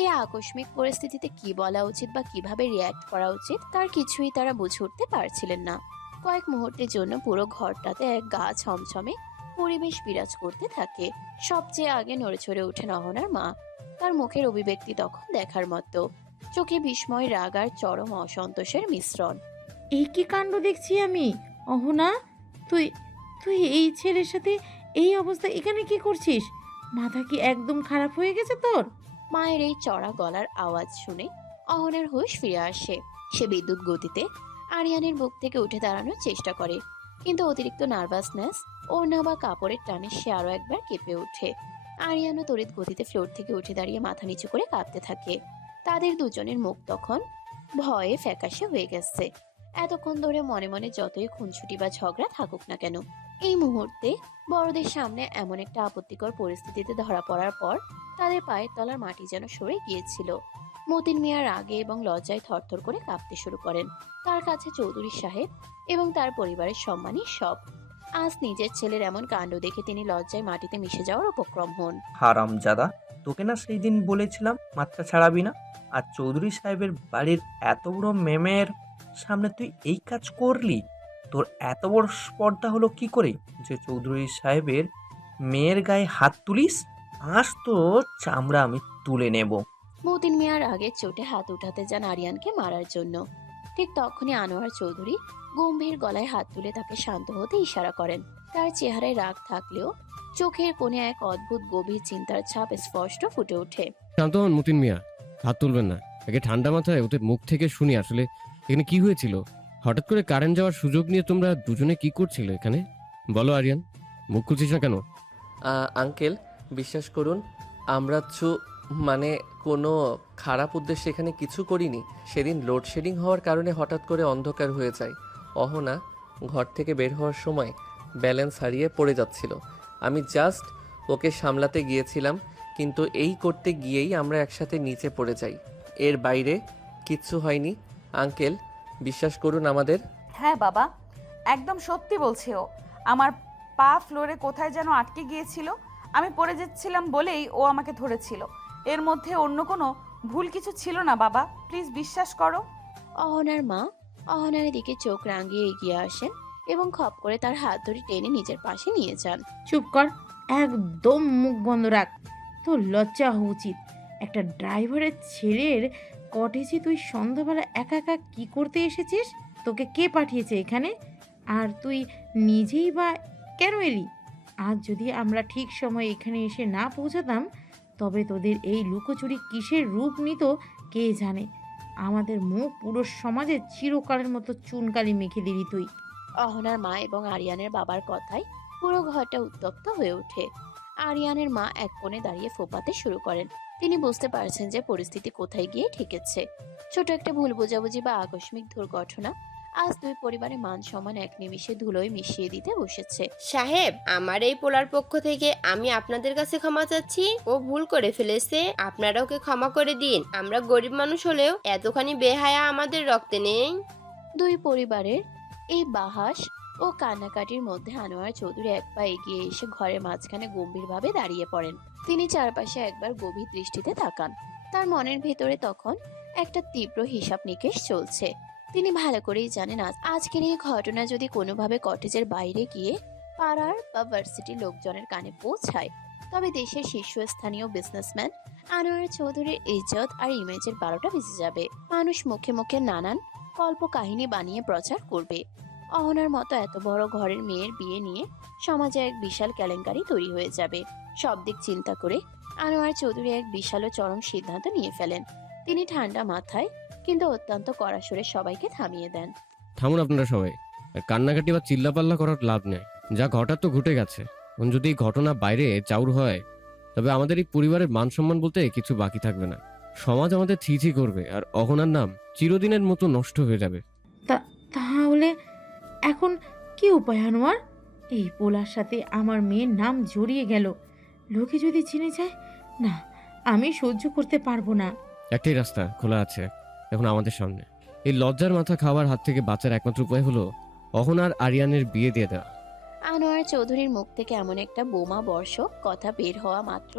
এই আকস্মিক পরিস্থিতিতে কি বলা উচিত বা কিভাবে রিয়্যাক্ট করা উচিত তার কিছুই তারা বুঝে উঠতে পারছিলেন না। কয়েক মুহূর্তের জন্য পুরো ঘরটাতে এক গা ছমছমে পরিবেশ বিরাজ করতে থাকে। সবচেয়ে আগে নড়েচড়ে ওঠেন অহনার মা। তার মুখের অভিব্যক্তি তখন দেখার মতো, চোখে বিস্ময়, রাগ আর চরম অসন্তোষের মিশ্রণ। এই কি কাণ্ড দেখছি আমি! অহনা, তুই তুই এই ছেলের সাথে এই অবস্থা এখানে কি করছিস? মাথা কি একদম খারাপ হয়ে গেছে তোর? মায়ের এই চড়া গলার আওয়াজ শুনে অহনার হুঁশ ফিরে আসে। সে বিদ্যুৎ গতিতে আরিয়ানের বুক থেকে উঠে দাঁড়ানোর চেষ্টা করে, কিন্তু অতিরিক্ত নার্ভাসনেস, ওড়না বা কাপড়ের টানে সে আরো একবার কেঁপে ওঠে। আরিয়ানও তড়িৎ গতিতে ফ্লোর থেকে উঠে দাঁড়িয়ে মাথা নিচু করে কাঁপতে থাকে। তাদের দুজনের মুখ তখন ভয়ে ফ্যাকাশে হয়ে গেছে। এতক্ষণ ধরে মনে মনে যতই খুনসুটি বা ঝগড়া থাকুক না কেন, এই মুহূর্তে বড়দের সামনে এমন একটা আপত্তিকর পরিস্থিতিতে ধরা পড়ার পর তাদের পায়ের তলার মাটি যেন সরে গিয়েছিল। মতিন মিয়া রাগে এবং লজ্জায় থরথর করে কাঁপতে শুরু করেন। তার কাছে চৌধুরী সাহেব এবং তার পরিবারের সম্মানই সব। আজ নিজের ছেলের এমন কাণ্ড দেখে তিনি লজ্জায় মাটিতে মিশে যাওয়ার উপক্রম হন। হারামজাদা, তোকে না সেই দিন বলেছিলাম মাত্রা ছাড়াবি না, আর চৌধুরী সাহেবের বাড়ির এত বড় মেমের সামনে তুই এই কাজ করলি? তোর এত বড় স্পর্ধা হলো কি করে যে চৌধুরী সাহেবের মেয়ের গায়ে হাত তুলিস? আজ তো চামড়া আমি তুলে নেব। মতিন মিয়ার আগে চোটে হাত উঠাতে যান আরিয়ানকে মারার জন্য। ঠিক তখনই আনোয়ার চৌধুরী গম্ভীর গলায় হাত তুলে তাকে শান্ত হতে ইশারা করেন। তার চেহারায় রাগ থাকলেও চোখের কোণে এক অদ্ভুত গভীর চিন্তার ছাপ স্পষ্ট ফুটে ওঠে। শান্ত হন মতিন মিয়া, হাত তুলবেন না। আগে ঠান্ডা মাথায় ওদের মুখ থেকে শুনি আসলে এখানে কি হয়েছিল। হঠাৎ করে কারেন্ট যাওয়ার সুযোগ নিয়ে তোমরা দুজনে কি করছিলে এখানে? বলো আরিয়ান, মুখ খুলছিস না কেন? আঙ্কেল, বিশ্বাস করুন, আমরা মানে কোনো খারাপ উদ্দেশ্যে এখানে কিছু করিনি। সেদিন লোডশেডিং হওয়ার কারণে হঠাৎ করে অন্ধকার হয়ে যায়। অহনা ঘর থেকে বের হওয়ার সময় ব্যালেন্স হারিয়ে পড়ে যাচ্ছিল। আমি জাস্ট ওকে সামলাতে গিয়েছিলাম, কিন্তু এই করতে গিয়েই আমরা একসাথে নিচে পড়ে যাই। এর বাইরে কিচ্ছু হয়নি। আঙ্কেল, বিশ্বাস করুন আমাদের। হ্যাঁ বাবা, একদম সত্যি বলছে ও। আমার পা ফ্লোরে কোথায় যেন আটকে গিয়েছিল, আমি পড়ে যাচ্ছিলাম বলেই ও আমাকে ধরেছিল। এর মধ্যে অন্য কোনো ভুল কিছু ছিল না বাবা, প্লিজ বিশ্বাস করো। অহনার মা অহনার দিকে চোখ রাঙিয়ে এগিয়ে আসেন এবং খপ করে তার হাত ধরে টেনে নিজের পাশে নিয়ে যান। চুপ কর, একদম মুখ বন্ধ রাখ। তোর লজ্জা হওয়া উচিত। একটা ড্রাইভারের ছেলের কটেজে তুই সন্ধ্যাবেলা একা একা কি করতে এসেছিস? তোকে কে পাঠিয়েছে এখানে? আর তুই নিজেই বা কেন এলি? আজ যদি আমরা ঠিক সময়ে এখানে এসে না পৌঁছাতাম, তবে তোদের এই লুকোচুরি কিসের রূপ নিত কে জানে। আমাদের মুখ পুরো সমাজে চিরকালের মতো চুনকালি মেখে দিলি তুই। অহনার মা এবং আরিয়ানের বাবার কথায় পুরো ঘরটা উত্তপ্ত হয়ে ওঠে। আরিয়ানের মা এক কোণে দাঁড়িয়ে ফোপাতে শুরু করেন। তিনি বুঝতে পারছেন যে পরিস্থিতি কোথায় গিয়ে ঠেকেছে। ছোট একটা ভুল বোঝাবুঝি বা আকস্মিক দুর্ঘটনা আজ দুই পরিবারের মান সম্মান এক নিমিষে ধুলোয় মিশিয়ে দিতে বসেছে। সাহেব, আমার এই পোলার পক্ষ থেকে আমি আপনাদের কাছে ক্ষমা চাচ্ছি। ও ভুল করে ফেলেছে, আপনারা ওকে ক্ষমা করে দিন। আমরা গরিব মানুষ হলেও এতখানি বেহায়া আমাদের রক্তে নেই। দুই পরিবারের এই বাহাস ও কান্নাকাটির মধ্যে আনোয়ার চৌধুরী এক পা এগিয়ে এসে ঘরের মাঝখানে গম্ভীরভাবে দাঁড়িয়ে পড়েন। তিনি চারপাশে একবার গভীর দৃষ্টিতে তাকান। তার মনের ভেতরে তখন একটা তীব্র হিসাব নিকেশ চলছে। তিনি ভালো করেই জানেন আজকের এই ঘটনা যদি কোনোভাবে কটেজের বাইরে গিয়ে পাড়ার বা ভার্সিটির লোকজনের কানে পৌঁছায়, তবে দেশের শীর্ষস্থানীয় বিজনেসম্যান আনোয়ার চৌধুরীর ইজ্জত আর ইমেজের 12টা বেজে যাবে। মানুষ মুখে মুখে নানান কল্প কাহিনী বানিয়ে প্রচার করবে। অহনার মতো এত বড় ঘরের মেয়ের বিয়ে নিয়ে সমাজে এক বিশাল কেলেঙ্কারি তৈরি হয়ে যাবে। সব দিক চিন্তা করে আনোয়ার চৌধুরী এক বিশাল ও চরম সিদ্ধান্ত নিয়ে ফেলেন। তিনি ঠান্ডা মাথায় কিন্তু অত্যন্ত কড়া সুরে সবাইকে থামিয়ে দেন। থামুন আপনারা সবাই। আর কান্নাকাটি বা চিল্লাপাল্লা করার লাভ নেই। যা ঘটার তো ঘটে গেছে। এখন যদি এই ঘটনা বাইরে চাউর হয়, তবে আমাদের এই পরিবারের মান সম্মান বলতে কিছু বাকি থাকবে না। সমাজ আমাদের ছি করবে আর অহনার নাম চিরদিনের মতো নষ্ট হয়ে যাবে। তাহলে এখন কি উপায় আনোয়ার? এই পোলার সাথে আমার মেয়ের নাম জড়িয়ে গেল, লোকে যদি চিনে যায়, না, আমি সহ্য করতে পারবো না। একটাই রাস্তা খোলা আছে এখন আমাদের সামনে। এই লজ্জার মাথা খাওয়ার হাত থেকে বাঁচার একমাত্র উপায় হলো অহনার আরিয়ানের বিয়ে দিয়ে দেওয়া। আনোয়ার চৌধুরীর মুখ থেকে এমন একটা বোমা বর্ষক কথা বের হওয়া মাত্র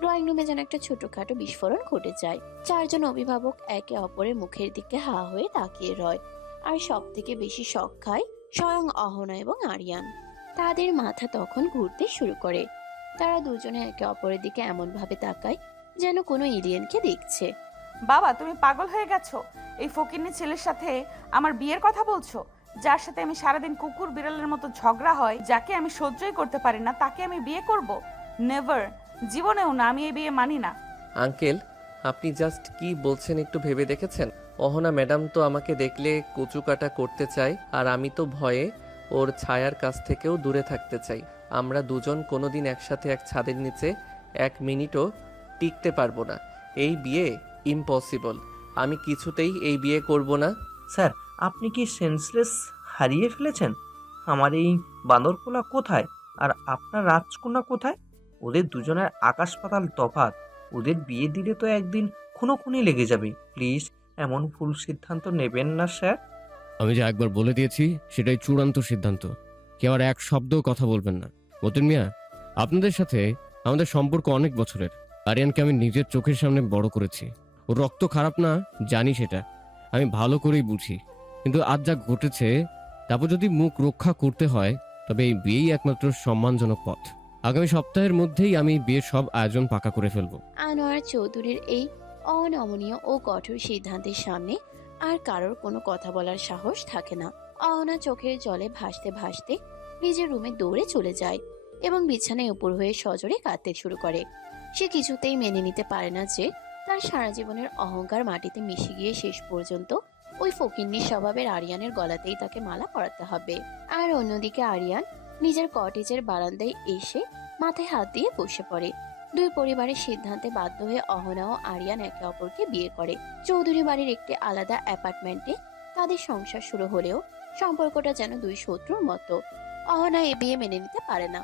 ড্রয়িং রুমে যেন একটা ছোটখাটো বিস্ফোরণ ঘটে যায়। চারজন অভিভাবক একে অপরের মুখের দিকে হা হয়ে তাকিয়ে রয়। আর সব থেকে বেশি শক খায় স্বয়ং অহনা এবং আরিয়ান। তাদের মাথা তখন ঘুরতে শুরু করে। তারা দুজনে একে অপরের দিকে এমন ভাবে তাকায় যেন কোনো এলিয়েনকে দেখছে। বাবা, তুমি পাগল হয়ে গেছো? এই ফকিন্নি ছেলের সাথে আমার বিয়ের কথা বলছো? যার সাথে আমি সারাদিন কুকুর বিড়ালের মতো ঝগড়া হয়, যাকে আমি সহ্যই করতে পারি না, তাকে আমি বিয়ে করব? নেভার, জীবনেও না। আমি এই বিয়ে মানি না। আঙ্কেল, আপনি জাস্ট কি বলছেন একটু ভেবে দেখেছেন? অহনা ম্যাডাম তো আমাকে দেখলে কচুকাটা করতে চায়, আর আমি তো ভয়ে ওর ছায়ার কাছ থেকেও দূরে থাকতে চাই। আমরা দুজন কোনোদিন একসাথে এক ছাদের নিচে এক মিনিটও টিকতে পারবো না। এই বিয়ে ইম্পসিবল। আমি কিছুতেই এই বিয়ে করব না। স্যার, আপনি কি সেন্সলেস হারিয়ে ফেলেছেন? আমার এই বাঁদরপোলা কোথায় আর আপনার রাজকন্যা কোথায়? ওদের দুজনের আকাশ পাতাল তফাৎ। ওদের বিয়ে দিলে তো একদিন খুনোখুনি লেগে যাবে। প্লিজ এমন ভুল সিদ্ধান্ত নেবেন না স্যার। আমি যে একবার বলে দিয়েছি সেটাই চূড়ান্ত সিদ্ধান্ত। কেউ আর এক শব্দও কথা বলবেন না। মতিন মিয়া, আপনাদের সাথে আমাদের সম্পর্ক অনেক বছরের। আরিয়ানকে আমি নিজের চোখের সামনে বড় করেছি। ওর রক্ত খারাপ না, জানি সেটা, আমি ভালো করেই বুঝি। কিন্তু আজ যা ঘটেছে, তারপর যদি মুখ রক্ষা করতে হয়, তবে এই বিয়েই একমাত্র সম্মানজনক পথ। আগামী সপ্তাহের মধ্যেই আমি বিয়ের সব আয়োজন পাকা করে ফেলবো। আনোয়ার চৌধুরীর এই অনমনীয় ও কঠোর সিদ্ধান্তের সামনে আর কারোর কোনো কথা বলার সাহস থাকে না। অহনা চোখের জলে ভাসতে ভাসতে নিজের রুমে দৌড়ে চলে যায় এবং বিছানায় উপর হয়ে সজোরে কাঁদতে শুরু করে। সে কিছুতেই মেনে নিতে পারে না যে তার সারা জীবনের অহংকার মাটিতে মিশে গিয়ে শেষ পর্যন্ত ওই ফকিন্নি স্বভাবের আরিয়ানের গলাতেই তাকে মালা পরাতে হবে। আর অন্যদিকে আরিয়ান নিজের কটেজের বারান্দায় এসে মাথায় হাত দিয়ে বসে পড়ে। দুই পরিবারের সিদ্ধান্তে বাধ্য হয়ে অহনা ও আরিয়ান একে অপরকে বিয়ে করে। চৌধুরী বাড়ির একটি আলাদা অ্যাপার্টমেন্টে তাদের সংসার শুরু হলেও সম্পর্কটা যেন দুই শত্রুর মতো। অহনা এ বিয়ে মেনে নিতে পারে না,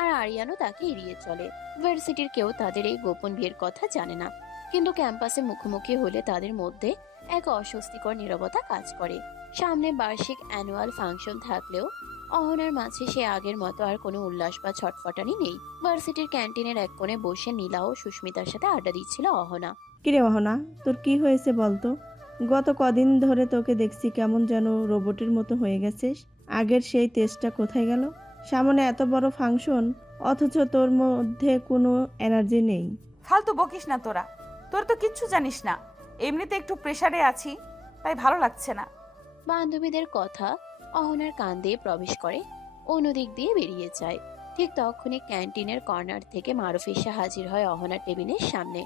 আর আরিয়ানও তাকে এড়িয়ে চলে। ভার্সিটির কেউ তাদের এই গোপন বিয়ের কথা জানে না, কিন্তু ক্যাম্পাসে মুখোমুখি হলে তাদের মধ্যে এক অস্বস্তিকর নীরবতা কাজ করে। সামনে বার্ষিক অ্যানুয়াল ফাংশন থাকলেও অহনার মাঝে সে আগের মতো আর কোনো উল্লাস বা ছটফটানি নেই। ভার্সিটির ক্যান্টিনের এক কোণে বসে নীলা ও সুস্মিতার সাথে আড্ডা দিচ্ছিল অহনা। কিরে অহনা, তোর কি হয়েছে বলতো? গত কদিন ধরে তোকে দেখছি কেমন যেন রোবটের মতো হয়ে গেছিস। আগের সেই তেজটা কোথায় গেল? সামনে এত বড় ফাংশন, অথচ তোর মধ্যে কোনো এনার্জি নেই। ফালতু বকিস না তোরা, তোর তো কিচ্ছু জানিস না। এমনিতে একটু প্রেসারে আছি, তাই ভালো লাগছে না। বান্ধবীদের কথা অহনার কান দিয়ে প্রবেশ করে, অন্যদিক দিয়ে বেরিয়ে যায়। ঠিক তখনই ক্যান্টিনের কর্নার থেকে মারুফ এসে হাজির হয় অহনার টেবিলের সামনে।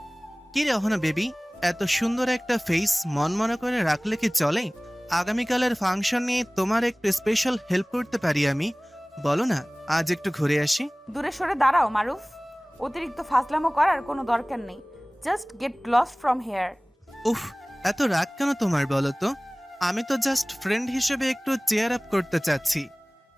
কি রে অহনা বেবি, এত সুন্দর একটা ফেস মনে করে রাখলে কি চলে? আগামীকালের ফাংশন নিয়ে তোমার একটু স্পেশাল হেল্প করতে পারি আমি। বলো না, আজ একটু ঘুরে আসি। দূরে সরে দাঁড়াও মারুফ, অতিরিক্ত ফাজলামো করার কোনো দরকার নেই। Just get lost from here. উফ, এত রাগ কেন তোমার বলো তো? আমি তো জাস্ট ফ্রেন্ড হিসেবে একটু চেয়ার আপ করতে চাচ্ছি।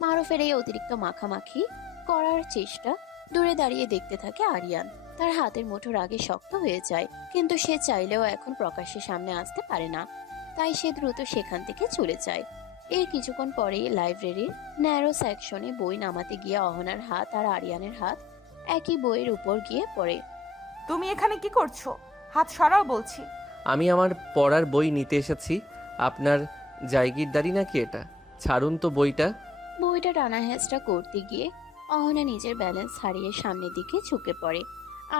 মারুফের এই অতিরিক্ত মাখামাখি করার চেষ্টা দূরে দাঁড়িয়ে দেখতে থাকে আরিয়ান। তার হাতের মুঠো রাগে শক্ত হয়ে যায়, কিন্তু সে চাইলেও এখন প্রকাশ্যে সামনে আসতে পারে না, তাই সে দ্রুত সেখান থেকে চলে যায়। এর কিছুক্ষণ পরেই লাইব্রেরির ন্যারো সেকশনে বই নামাতে গিয়ে অহনার হাত আর আরিয়ানের হাত একই বইয়ের উপর গিয়ে পড়ে। তুমি এখানে কি করছো? হাত সরাও বলছি। আমি আমার পড়ার বই নিতে এসেছি। আপনার জায়গিরদারি নাকি এটা? ছাড়ুন তো বইটা। বইটা টানা হেঁচড়া করতে গিয়ে অহনা নিজের ব্যালেন্স হারিয়ে সামনের দিকে ঝুঁকে পড়ে।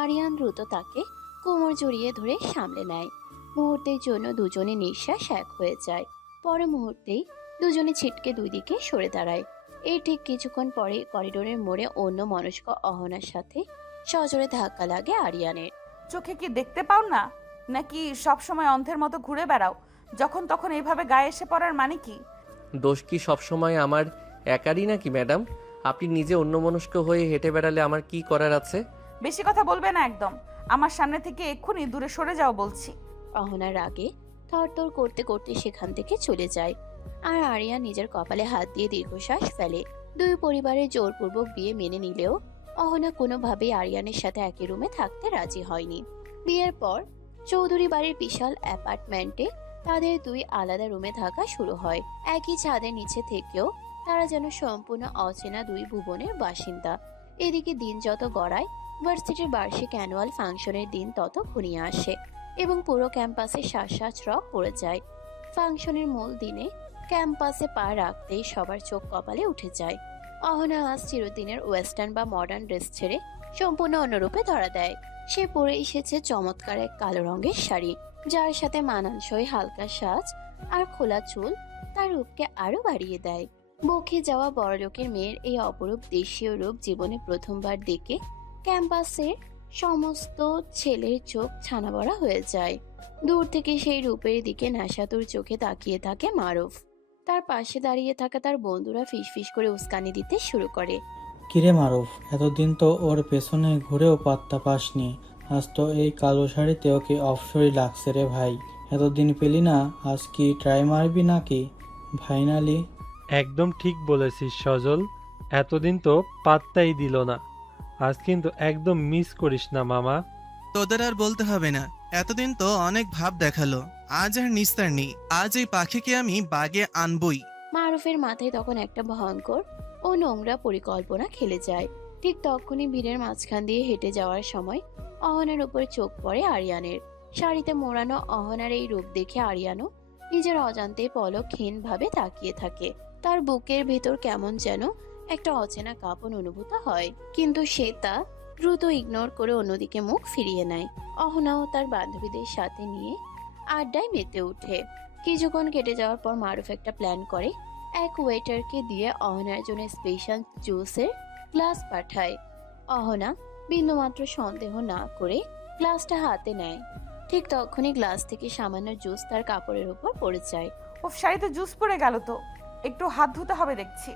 আরিয়ান দ্রুত তাকে কোমর জড়িয়ে ধরে সামলে নেয়। মুহূর্তের জন্য দুজনে নিঃশ্বাস এক হয়ে যায়। পরে মুহূর্তেই দুজনে ছিটকে দুই দিকে সরে দাঁড়ায়। এই ঠিক কিছুক্ষণ পরে করিডোরের মোড়ে অন্য মনস্ক অহনার সাথে সজোরে ধাক্কা লাগে আরিয়ানের। চোখে কি দেখতে পাও না, নাকি সব সময় অন্ধের মতো ঘুরে বেড়াও? যখন তখন এইভাবে গায়ে এসে পড়ার মানে কি? দোষ কি সবসময় আমার একারই নাকি ম্যাডাম? আপনি নিজে অন্যমনস্ক হয়ে হেঁটে বেড়ালে আমার কি করার আছে? বেশি কথা বলবে না একদম। আমার সামনে থেকে এক্ষুনি দূরে সরে যাও বলছি। অহনার রাগে থরথর করতে করতে সেখান থেকে চলে যায়। আর আরিয়ান নিজের কপালে হাত দিয়ে দীর্ঘশ্বাস ফেলে। দুই পরিবারের জোরপূর্বক বিয়ে মেনে নিলেও অহনা কোনোভাবেই আরিয়ানের সাথে একই রুমে থাকতে রাজি হয়নি। বিয়ের পর চৌধুরী বাড়ির বিশাল অ্যাপার্টমেন্টে তাদের দুই আলাদা রুমে থাকা শুরু হয়। একই ছাদের নিচে থেকেও তারা যেন সম্পূর্ণ অচেনা দুই ভুবনের বাসিন্দা। এদিকে দিন যত গড়ায়, ভার্সিটির বার্ষিক অ্যানুয়াল ফাংশনের দিন তত ঘনিয়ে আসে এবং পুরো ক্যাম্পাসে শ্বাস রক পড়ে যায়। ফাংশনের মূল দিনে ক্যাম্পাসে পা রাখতেই সবার চোখ কপালে উঠে যায়। অহনা আজ চিরদিনের ওয়েস্টার্ন বা মডার্ন ড্রেস ছেড়ে সম্পূর্ণ অন্যরূপে ধরা দেয়। সে পরে এসেছে চমৎকার এক কালো রঙের শাড়ি, যার সাথে মানানসই হালকা সাজ আর খোলা চুল তার রূপকে আরো বাড়িয়ে দেয়। বকে যাওয়া বড়লোকের মেয়ের এই অপরূপ দেশীয় রূপ জীবনে প্রথমবার দেখে ক্যাম্পাসের সমস্ত ছেলের চোখ ছানা বড়া হয়ে যায়। দূর থেকে সেই রূপের দিকে নেশাতুর চোখে তাকিয়ে থাকে মারুফ। তার পাশে দাঁড়িয়ে থাকা তার বন্ধুরা ফিসফিস করে উস্কানি দিতে শুরু করে। কিরে মারুফ, এতদিন তো ওর পেছনে ঘুরেও পাত্তা পাসনি, আজ তো এই কালো শাড়িতে ওকে অপসরি লাগছে রে ভাই। এতদিন পেলি না, আজ কি ট্রাই মারবি নাকি ফাইনালি? একদম ঠিক বলেছিস সজল, এতদিন তো পাত্তাই দিল না। আজ কিন্তু একদম মিস করিস না মামা। তোদের আর বলতে হবে না, এতদিন তো অনেক ভাব দেখালো, আজ আর নিস্তার নেই। আজ এই পাখিকে আমি বাগে আনবই। মারুফের মাথায় তখন একটা ভয়ঙ্কর ও নোংরা পরিকল্পনা খেলে যায়। ঠিক তখনই ভিড়ের মাঝখান দিয়ে হেঁটে যাওয়ার সময় অহনার উপর চোখ পড়ে আরিয়ানের। শাড়িতে মোড়ানো অহনার এই রূপ দেখে আরিয়ানও নিজের অজান্তে পলকহীন ভাবে তাকিয়ে থাকে। তার বুকের ভেতর কেমন যেন একটা অচেনা কাঁপন অনুভূত হয়, কিন্তু সে তা দ্রুত ইগনোর করে অন্যদিকে মুখ ফিরিয়ে নেয়। অহনাও তার বান্ধবীদের সাথে নিয়ে আড্ডায় মেতে ওঠে। কিছুক্ষণ কেটে যাওয়ার পর মারুফ একটা প্ল্যান করে এক ওয়েটারকে দিয়ে অহনার জন্য স্পেশাল জুসের গ্লাস পাঠায়। অহনা বিন্দুমাত্র সন্দেহ না করে গ্লাসটা হাতে নেয়। ঠিক তখনই গ্লাস থেকে সামান্য জুস তার কাপড়ের উপর পড়ে যায়। ওফ, শাড়িতে জুস পড়ে গেল তো, একটু হাত ধুতে হবে দেখছি।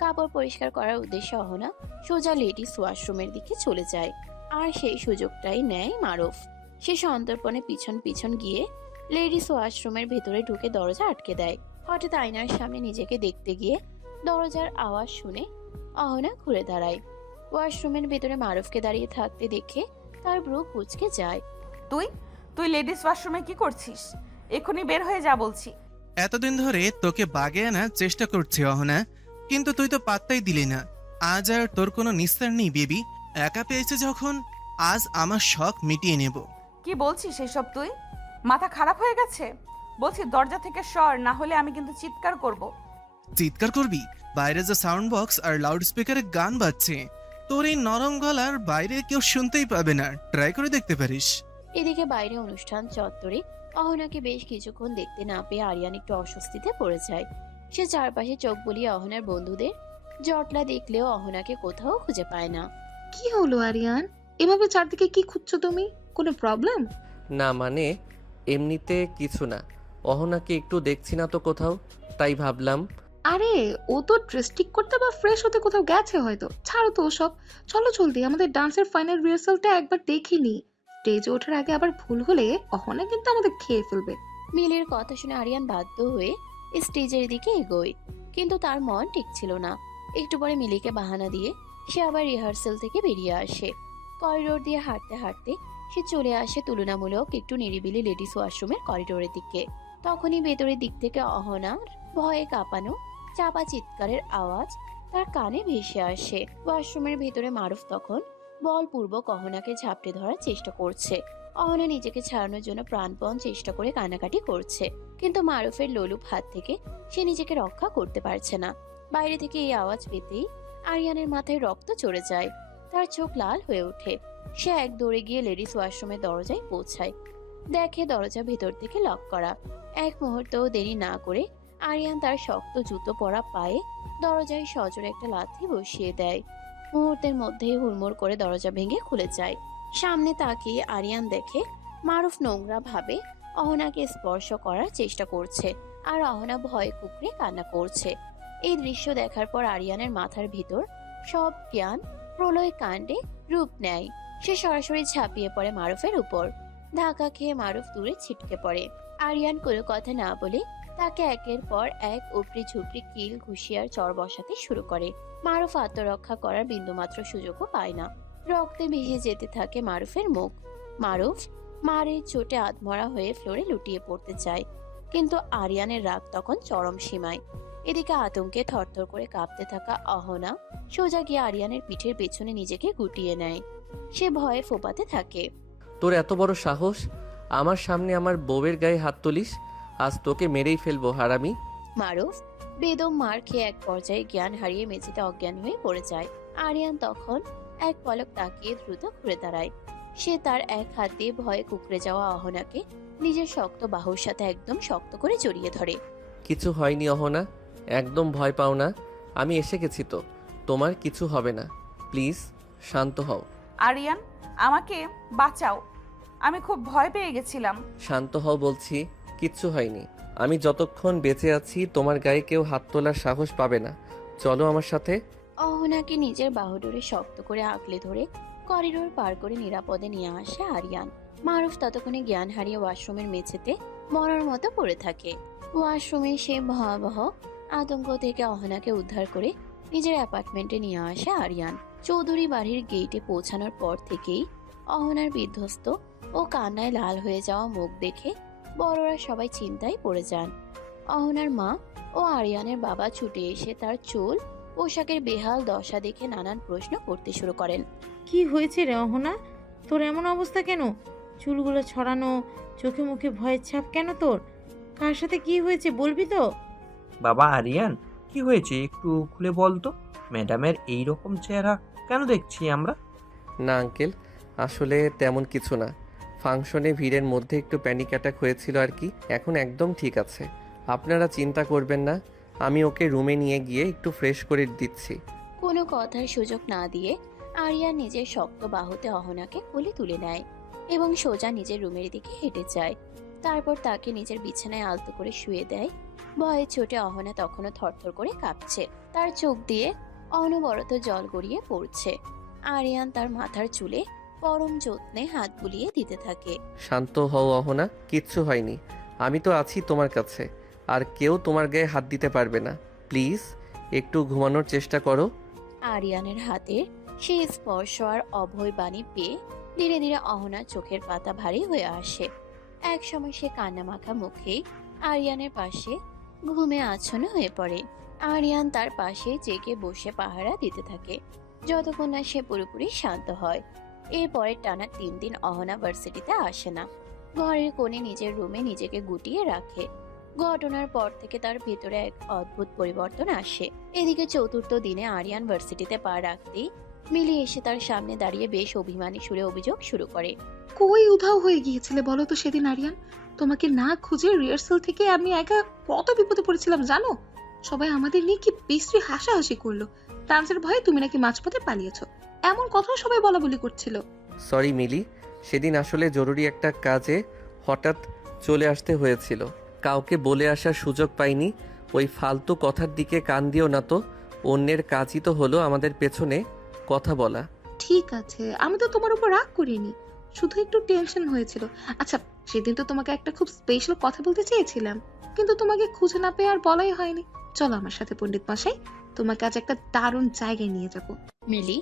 কাপড় পরিষ্কার করার উদ্দেশ্যে অহনা সোজা লেডিস ওয়াশরুমের দিকে চলে যায়, আর সেই সুযোগটাই নেয় মারুফ। সে সন্তর্পণে পিছন পিছন গিয়ে লেডিস ওয়াশরুমের ভেতরে ঢুকে দরজা আটকে দেয়। হঠাৎ আয়নার সামনে নিজেকে দেখতে গিয়ে দরজার আওয়াজ শুনে অহনা ঘুরে দাঁড়ায়। ওয়াশরুমের ভেতরে মারুফকে দাঁড়িয়ে থাকতে দেখে তার ব্রু কুঁচকে যায়। তুই তুই লেডিস ওয়াশরুমে কি করছিস? এখনই বের হয়ে যা বলছি। এতদিন ধরে তোকে বাগে আনার চেষ্টা করছি অহনা, কিন্তু তুই তো পাত্তাই দিলি না। আজ আর তোর কোনো নিস্তার নেই বেবি। একা পেয়েছে যখন, আজ আমার শখ মিটিয়ে নেব। কি বলছিস সেসব তুই? মাথা খারাপ হয়ে গেছে? বলছি দরজা থেকে সর, না হলে আমি কিন্তু চিৎকার করব। চিৎকার করবি? বাইরে যে সাউন্ড বক্স আর লাউড স্পিকারে গান বাজছে, তোর এই নরম গলার বাইরে কেউ শুনতেই পাবে না। ট্রাই করে দেখতে পারিস। এদিকে বাইরে অনুষ্ঠান চত্বরে অহনাকে বেশ কিছুক্ষণ দেখতে না পেয়ে আরিয়ান একটু অস্বস্তিতে পড়ে যায়। সে চারপাশে চোখ বুলিয়ে অহনার বন্ধুদের জটলা দেখলেও অহনাকে কোথাও খুঁজে পায় না। কি হলো আরিয়ান, এভাবে চারদিকে কি খুঁজছো তুমি? কোনো প্রবলেম? না মানে এমনিতে কিছু না, অহনাকে একটু দেখছি না তো কোথাও, তাই ভাবলাম। আরে ও তো ড্রেস ঠিক করতে বা ফ্রেশ হতে কোথাও গেছে হয়তো, ছাড়ো তো ওসব। চলো জলদি, আমাদের ডান্সের ফাইনাল রিহার্সালটা একবার দেখিনি। স্টেজে ওঠার আগে আবার ভুল হলে অহনা কিন্তু আমাদের খেয়ে ফেলবে। মিলের কথা শুনে আরিয়ান বাধ্য হয়ে স্টেজের দিকে এগোয়, কিন্তু তার মন টিকছিল না। একটু পরে মিলিকে বাহানা দিয়ে সে আবার রিহার্সাল থেকে বেরিয়ে আসে। করিডোর দিয়ে হাঁটতে হাঁটতে সে চলে আসে তুলনামূলক একটু নিরিবিলি লেডিস ওয়াশরুমের করিডোরের দিকে। তখনই ভেতরের দিক থেকে অহনার ভয়ে কাঁপানো চাপা চিৎকারের আওয়াজ তার কানে ভেসে আসে। ওয়াশরুমের ভেতরে মারুফ তখন বলপূর্বক অহনাকে ঝাপটে ধরার চেষ্টা করছে। অহনা নিজেকে ছাড়ানোর জন্য প্রাণপণ চেষ্টা করে কান্নাকাটি করছে, কিন্তু মারুফের লোলুপ হাত থেকে সে নিজেকে রক্ষা করতে পারছে না। বাইরে থেকে এই আওয়াজ পেতেই আরিয়ানের মাথায় রক্ত চড়ে যায়, তার চোখ লাল হয়ে ওঠে। সে এক দৌড়ে গিয়ে লেডিস ওয়াশরুমের দরজায় পৌঁছায়, দেখে দরজা ভেতর থেকে লক করা। এক মুহূর্তও দেরি না করে আরিয়ান তার শক্ত জুতো পরা পায়ে দরজায় সজোরে একটা লাথি বসিয়ে দেয়। মুহূর্তের মধ্যেই হুড়মুড় করে দরজা ভেঙে খুলে যায়। সামনে তাকিয়ে আরিয়ান দেখে মারুফ নোংরা ভাবে অহনাকে স্পর্শ করার চেষ্টা করছে, আর অহনা ভয়ে কুকড়ে কান্না করছে। এই দৃশ্য দেখার পর আরিয়ানের মাথার ভিতর সব জ্ঞান প্রলয় কাণ্ডে রূপ নেয়। সে সরাসরি ঝাঁপিয়ে পড়ে মারুফের উপর। ধাক্কা খেয়ে মারুফ দূরে ছিটকে পড়ে। আরিয়ান কোনো কথা না বলে তাকে একের পর এক উপরি ঝুপড়ি কিল ঘুষিয়ার চর বসাতে শুরু করে। মারুফ আত্মরক্ষা করার বিন্দুমাত্র সুযোগও পায় না। রক্তে ভেসে যেতে থাকে মারুফের মুখ। মারুফ মারের চোটে আধমরা হয়ে ফ্লোরে লুটিয়ে পড়তে চায়, কিন্তু আরিয়ানের রাগ তখন চরম সীমায়। এদিকে আতঙ্কে থরথর করে কাঁপতে থাকা অহনা সোজা গিয়ে আরিয়ানের পিঠের পেছনে নিজেকে গুটিয়ে নেয়। সে ভয়ে ফোপাতে থাকে। তোর এত বড় সাহস, আমার সামনে আমার বউয়ের গায়ে হাত তুলিস? আজ তোকে মেরেই ফেলবো হারামি। মারুফ বেদম মার খেয়ে এক পর্যায়ে জ্ঞান হারিয়ে মেঝেতে অজ্ঞান হয়ে পড়ে যায়। আরিয়ান তখন এক পলক তাকিয়ে দ্রুত ঘুরে দাঁড়ায়। সে তার এক হাত দিয়ে ভয়ে কুকড়ে যাওয়া অহনাকে নিজের শক্ত বাহুর সাথে একদম শক্ত করে জড়িয়ে ধরে। কিছু হয়নি অহনা, একদম ভয় পাও না, আমি এসে গেছি তো, তোমার কিছু হবে না, প্লিজ শান্ত হও। আরিয়ান, আমাকে বাঁচাও, আমি খুব ভয় পেয়ে গেছিলাম। শান্ত হও বলছি, কিচ্ছু হয়নি। আমি যতক্ষণ বেঁচে আছি তোমার গায়ে কেউ হাত তোলার সাহস পাবে না, চলো আমার সাথে। অহনাকে নিজের বাহুডোরে শক্ত করে আঁকলে ধরে করিডোর পার করে নিরাপদে নিয়ে আসে আরিয়ান। মারুফ ততক্ষণে জ্ঞান হারিয়ে ওয়াশরুমের মেঝেতে মরার মতো পড়ে থাকে। ওয়াশরুমে সে ভয়াবহ আতঙ্ক থেকে অহনাকে উদ্ধার করে নিজের অ্যাপার্টমেন্টে নিয়ে আসে আরিয়ান। চৌধুরী বাড়ির গেটে পৌঁছানোর পর থেকেই অহনার বিধ্বস্ত ও কান্নায় লাল হয়ে যাওয়া মুখ দেখে বড়রা সবাই চিন্তায় পড়ে যান। অহনার মা ও আরিয়ানের বাবা ছুটে এসে তার চুল পোশাকের বেহাল দশা দেখে নানান প্রশ্ন করতে শুরু করেন। কি হয়েছে রে অহনা, তোর এমন অবস্থা কেন? চুলগুলো ছড়ানো, চোখে মুখে ভয়ের ছাপ কেন তোর? কার সাথে কি হয়েছে বলবি তো? বাবা আরিয়ান, কি হয়েছে একটু খুলে বল তো। ম্যাডামের এই রকম চেহারা কেন দেখছি আমরা? না আঙ্কেল, আসলে তেমন কিছু না, ফাংশনে ভিড়ের মধ্যে একটু প্যানিক অ্যাটাক হয়েছিল আর কি। এখন একদম ঠিক আছে, আপনারা চিন্তা করবেন না, আমি ওকে রুমে নিয়ে গিয়ে একটু ফ্রেশ করে দিচ্ছি। কোনো কথার সুযোগ না দিয়ে আরিয়ান নিজের শক্ত বাহুতে অহনাকে কোলে তুলে নেয় এবং সোজা নিজের রুমের দিকে হেঁটে যায়। তারপর তাকে নিজের বিছানায় আলতো করে শুয়ে দেয়। ভয়ে চোটে অহনা তখনও থরথর করে কাঁপছে, তার চোখ দিয়ে অনবরত জল গড়িয়ে পড়ছে। আরিয়ান তার মাথার চুলে পরম যত্নে হাত বুলিয়ে দিতে থাকে। শান্ত হও অহনা, কিচ্ছু হয়নি, আমি তো আছি তোমার কাছে, আর কেউ তোমার গায়ে হাত দিতে পারবে না। প্লিজ একটু ঘুমানোর চেষ্টা করো। আরিয়ানের হাতের সেই স্পর্শ আর অভয় বাণী পেয়ে ধীরে ধীরে অহনার চোখের পাতা ভারী হয়ে আসে। এক সময় সে কান্না মাখা মুখে আরিয়ানের পাশে ঘুমে আচ্ছন্ন হয়ে পড়ে। আরিয়ান তার পাশে জেগে বসে পাহারা দিতে থাকে যতক্ষণ না সে পুরোপুরি শান্ত হয়। এরপরে টানা 3 দিন অহনা ভার্সিটিতে আসে না। ঘরের কোণে নিজের রুমে নিজেকে গুটিয়ে রাখে। ঘটনার পর থেকে তার ভেতরে এক অদ্ভুত পরিবর্তন আসে। এদিকে চতুর্থ দিনে আরিয়ান ভার্সিটিতে পা রাখতেই মিলি এসে তার সামনে দাঁড়িয়ে বেশ অভিমানী সুরে অভিযোগ শুরু করে। কই উধাও হয়ে গিয়েছিলে বলো তো সেদিন আরিয়ান? তোমাকে না খুঁজে রিহার্সাল থেকে আমি একা কত বিপদে পড়েছিলাম জানো? সবাই আমাদের নিয়ে কি বিশ্রী হাসাহাসি করলো। ডান্সের ভয়ে তুমি নাকি মাঝপথে পালিয়েছো, এমন কথা সবাই বলা বলি করছিল। সরি মিলি, সেদিন আসলে জরুরি একটা কাজে হঠাৎ চলে আসতে হয়েছিল। কাউকে বলে আসার সুযোগ পাইনি। ওই ফালতু কথার দিকে কান দিও না তো। অন্যের কাজই তো হলো আমাদের পেছনে কথা বলা। ঠিক আছে, আমি তো তোমার উপর রাগ করিনি, শুধু একটু টেনশন হয়েছিল। আচ্ছা, সেদিন তো তোমাকে একটা খুব স্পেশাল কথা বলতে চেয়েছিলাম, কিন্তু তোমাকে খুঁজে না পেয়ে আর বলাই হয়নি। চলো আমার সাথে পণ্ডিত মশাই, তোমাকে আজ একটা দারুণ জায়গায় নিয়ে যাব। মিলি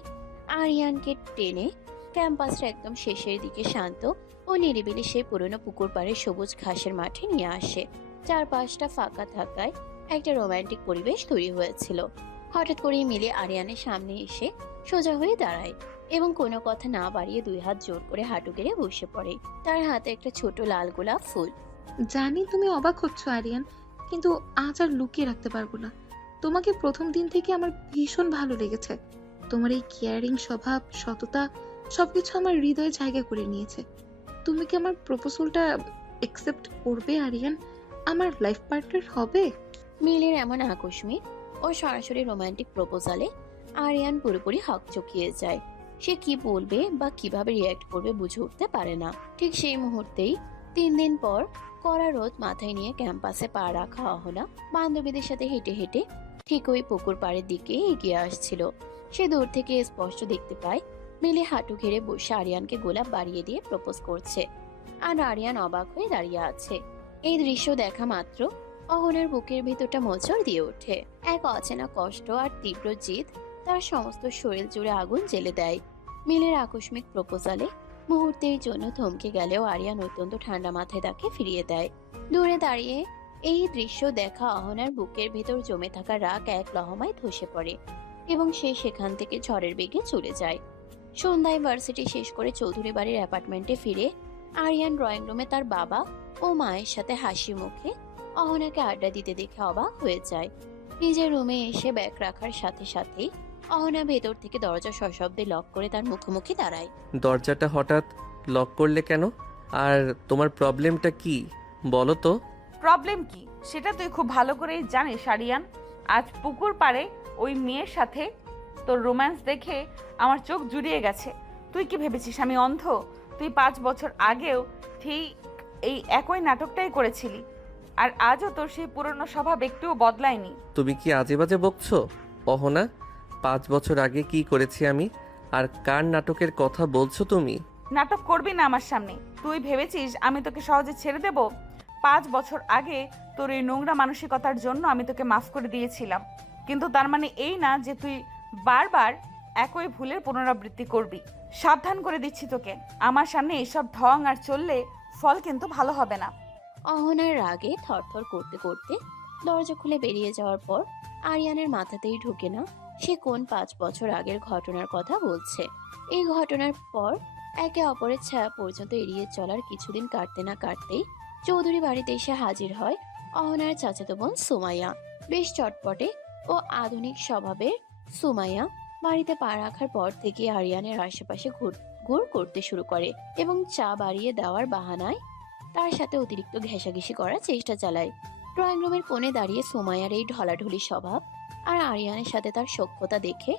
আরিয়ানকে টেনে ক্যাম্পাসটা একদম শেষের দিকে শান্ত ও নিরিবিলি সেই পুরনো পুকুর পাড়ে সবুজ ঘাসের মাঠে নিয়ে আসে। চারপাশটা ফাঁকা থাকায় একটা রোমান্টিক পরিবেশ তৈরি হয়েছিল। হঠাৎ করেই মিলি আরিয়ানের সামনে এসে সোজা হয়ে দাঁড়ায় এবং কোনো কথা না বাড়িয়ে 2 হাত জোর করে হাঁটু গেড়ে বসে পড়ে। তার হাতে একটা ছোট লাল গোলাপ ফুল। জানি তুমি অবাক হচ্ছ আরিয়ান, কিন্তু আজ আর লুকিয়ে রাখতে পারবো না। তোমাকে প্রথম দিন থেকে আমার ভীষণ ভালো লেগেছে। তোমার এই কেয়ারিং স্বভাব, সততা সবকিছু আমার হৃদয়ে জায়গা করে নিয়েছে। তুমি কি আমার প্রপোজালটা একসেপ্ট করবে আরিয়ান? আমার লাইফ পার্টনার হবে? মিলির এমন আকস্মিক ও সরাসরি রোমান্টিক প্রপোজালে আরিয়ান পুরোপুরি হকচকিয়ে যায়। সে কি বলবে বা কিভাবে রিয়্যাক্ট করবে বুঝে উঠতে পারে না। ঠিক সেই মুহূর্তেই 3 দিন পর কড়া রোদ মাথায় নিয়ে ক্যাম্পাসে পা রাখা অহনা বান্ধবীদের সাথে হেঁটে হেঁটে ঠিক ওই পুকুর পাড়ের দিকে এগিয়ে আসছিল। সে দূর থেকে স্পষ্ট দেখতে পায় মিলি হাঁটু ঘেরে বসে আরিয়ানকে গোলাপ বাড়িয়ে দিয়ে প্রপোজ করছে, আর আরিয়ান অবাক হয়ে দাঁড়িয়ে আছে। এই দৃশ্য দেখা মাত্র অহনার বুকের ভেতরটা মোচড় দিয়ে ওঠে। এক অচেনা কষ্ট আর তীব্র জিদ তার সমস্ত শরীর জুড়ে আগুন জ্বেলে দেয়। মিলের আকস্মিক প্রপোজালে মুহূর্তের জন্য থমকে গেলেও আরিয়ান অত্যন্ত ঠান্ডা মাথায় তাকে ফিরিয়ে দেয়। দূরে দাঁড়িয়ে এই দৃশ্য দেখা অহনার বুকের ভেতর জমে থাকা রাগ এক লহমায় ধসে পড়ে এবং সে সেখান থেকে ঝড়ের বেগে চলে যায়। সন্ধ্যায় ভার্সিটি শেষ করে চৌধুরী বাড়ির অ্যাপার্টমেন্টে ফিরে আরিয়ান ড্রয়িং রুমে তার বাবা ও মায়ের সাথে হাসি মুখে অহনাকে আড্ডা দিতে দেখে অবাক হয়ে যায়। নিজের রুমে এসে ব্যাগ রাখার সাথে সাথেই অহনা ভেতর থেকে দরজা সশব্দে লক করে তার মুখোমুখি দাঁড়ায়। দরজাটা হঠাৎ লক করলে কেন? আর তোমার প্রবলেমটা কি বলো তো? প্রবলেম কি সেটা তুই খুব ভালো করেই জানিস আরিয়ান। আজ পুকুর পাড়ে ওই মেয়ের সাথে তোর রোম্যান্স দেখে আমার চোখ জুড়িয়ে গেছে। তুই কি ভেবেছিস আমি অন্ধ? তুই 5 বছর আগেও ঠিক এই একই নাটকটাই করেছিলি, আর আজও তোর সেই পুরনো স্বভাব একটুও বদলায়নি। তুমি কি আজে বাজে বকছো অহনা? 5 বছর আগে কি করেছি আমি, আর কার নাটকের কথা বলছো তুমি? নাটক করবি না আমার সামনে। তুই ভেবেছিস আমি তোকে সহজে ছেড়ে দেব? 5 বছর আগে তোর এই নোংরা মানসিকতার জন্য আমি তোকে মাফ করে দিয়েছিলাম, কিন্তু তার মানে এই না যে তুই বারবার একই ভুলের পুনরাবৃত্তি করবি। সাবধান করে দিচ্ছি তোকে, আমার সামনে এসব ঢং আর চললে ফল কিন্তু ভালো হবে না। অহনার রাগে থরথর করতে করতে দরজা খুলে বেরিয়ে যাওয়ার পর আরিয়ানের মাথাতেই ঢুকে না সে কোন 5 বছর আগের ঘটনার কথা বলছে। এই ঘটনার পর একে অপরের ছায়া পর্যন্ত এড়িয়ে চলার কিছুদিন কাটতে না কাটতেই চৌধুরী বাড়িতে এসে হাজির হয় অহনার চাচাতো বোন সুমাইয়া। বেশ চটপটে ও আধুনিক স্বভাবের সুমাইয়া বাড়িতে পা রাখার পর থেকে আরিয়ানের আশেপাশে ঘুর করতে শুরু করে এবং চা বাড়িয়ে দেওয়ার বাহানায় তার সাথে অতিরিক্ত ঘেঁষাঘেঁষি করার চেষ্টা চালায়। ড্রয়িং রুমের কোণে দাঁড়িয়ে সুমাইয়ার এই ঢলাঢুলি স্বভাব আর আরিয়ানের সাথে তার সখ্যতা দেখে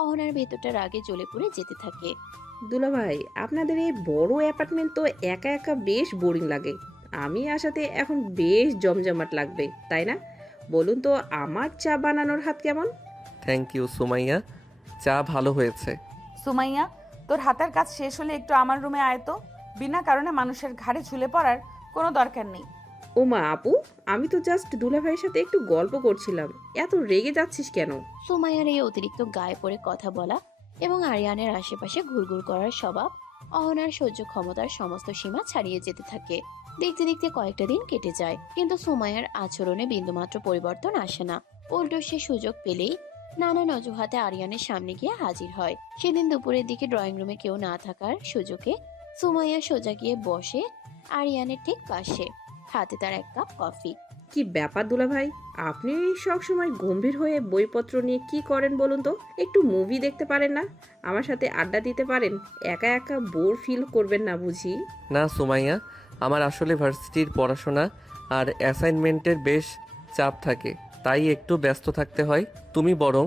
অহনার ভেতরটা রাগে জ্বলে পুড়ে যেতে থাকে। দুলাভাই, আপনাদের এই বড় অ্যাপার্টমেন্ট তো একা একা বেশ বোরিং লাগে। আমি আসাতে এখন বেশ জমজমাট লাগবে, তাই না? বলুন তো, আমার চা বানানোর হাত কেমন? থ্যাংক ইউ সুমাইয়া, চা ভালো হয়েছে। সুমাইয়া, তোর হাতের কাজ শেষ হলে একটু আমার রুমে আয় তো। বিনা কারণে মানুষের ঘাড়ে ঝুলে পড়ার কোনো দরকার নেই। ওমা আপু, আমি তো জাস্ট দুলাভাইয়ের সাথে একটু গল্প করছিলাম, এত রেগে যাচ্ছিস কেন? সুমাইয়ার এই অতিরিক্ত গায়ে পড়ে কথা বলা এবং আরিয়ানের আশেপাশে ঘুরঘুর করার স্বভাব অহনার সহ্য ক্ষমতার সমস্ত সীমা ছাড়িয়ে যেতে থাকে। দেখতে দেখতে কয়েকটা দিন কেটে যায়, কিন্তু সুমাইয়ার আচরণে বিন্দুমাত্র পরিবর্তন আসে না। উল্টো সে সুযোগ পেলেই নানান অজুহাতে আরিয়ানের সামনে গিয়ে হাজির হয়। সেদিন দুপুরের দিকে ড্রয়িং রুমে কেউ না থাকার সুযোগে সুমাইয়া সোজা গিয়ে বসে আরিয়ানের ঠিক পাশে, হাতে তার এক কাপ কফি। কি ব্যাপার দুলা ভাই, আপনি সব সময় গম্ভীর হয়ে বইপত্র নিয়ে কি করেন বলুন তো? একটু মুভি দেখতে পারেন না? আমার সাথে আড্ডা দিতে পারেন? একা একা বোর ফিল করবেন না বুঝি? না সুমাইয়া, আমার আসলে ভার্সিটির পড়াশোনা আর অ্যাসাইনমেন্টের বেশ চাপ থাকে, তাই একটু ব্যস্ত থাকতে হয়। তুমি বরং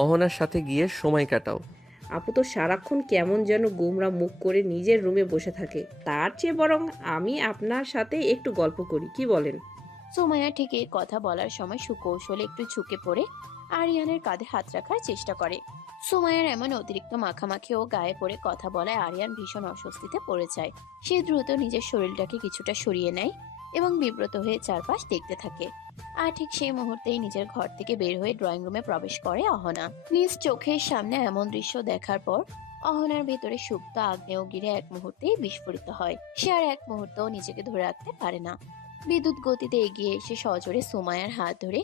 অহনার সাথে গিয়ে সময় কাটাও। আপু তো সারাক্ষণ কেমন যেন গোমরা মুখ করে নিজের রুমে বসে থাকে, তার চেয়ে বরং আমি আপনার সাথে একটু গল্প করি, কি বলেন? সুমাইয়া ঠিক এই কথা বলার সময় সুকৌশলে একটু ঝুঁকে পড়ে আরিয়ানের কাঁধে হাত রাখার চেষ্টা করে। সুমাইয়ার এমন অতিরিক্ত মাখামাখি ও গায়ে পড়ে কথা বলায় আরিয়ান ভীষণ অস্বস্তিতে পড়ে যায়। সে দ্রুত নিজের শরীরটাকে কিছুটা সরিয়ে নেয় এবং বিব্রত হয়ে চারপাশ দেখতে থাকে। আর ঠিক সেই মুহূর্তেই নিজের ঘর থেকে বের হয়ে ড্রয়িং রুমে প্রবেশ করে অহনা। নিজ চোখের সামনে এমন দৃশ্য দেখার পর অহনার ভেতরে সুপ্ত আগ্নেয়গিরি এক মুহূর্তেই বিস্ফোরিত হয়। সে আর এক মুহূর্তও নিজেকে ধরে রাখতে পারে না। বিদ্যুৎ গতিতে এগিয়ে এসে সজোরে সুমাইয়ার হাত ধরে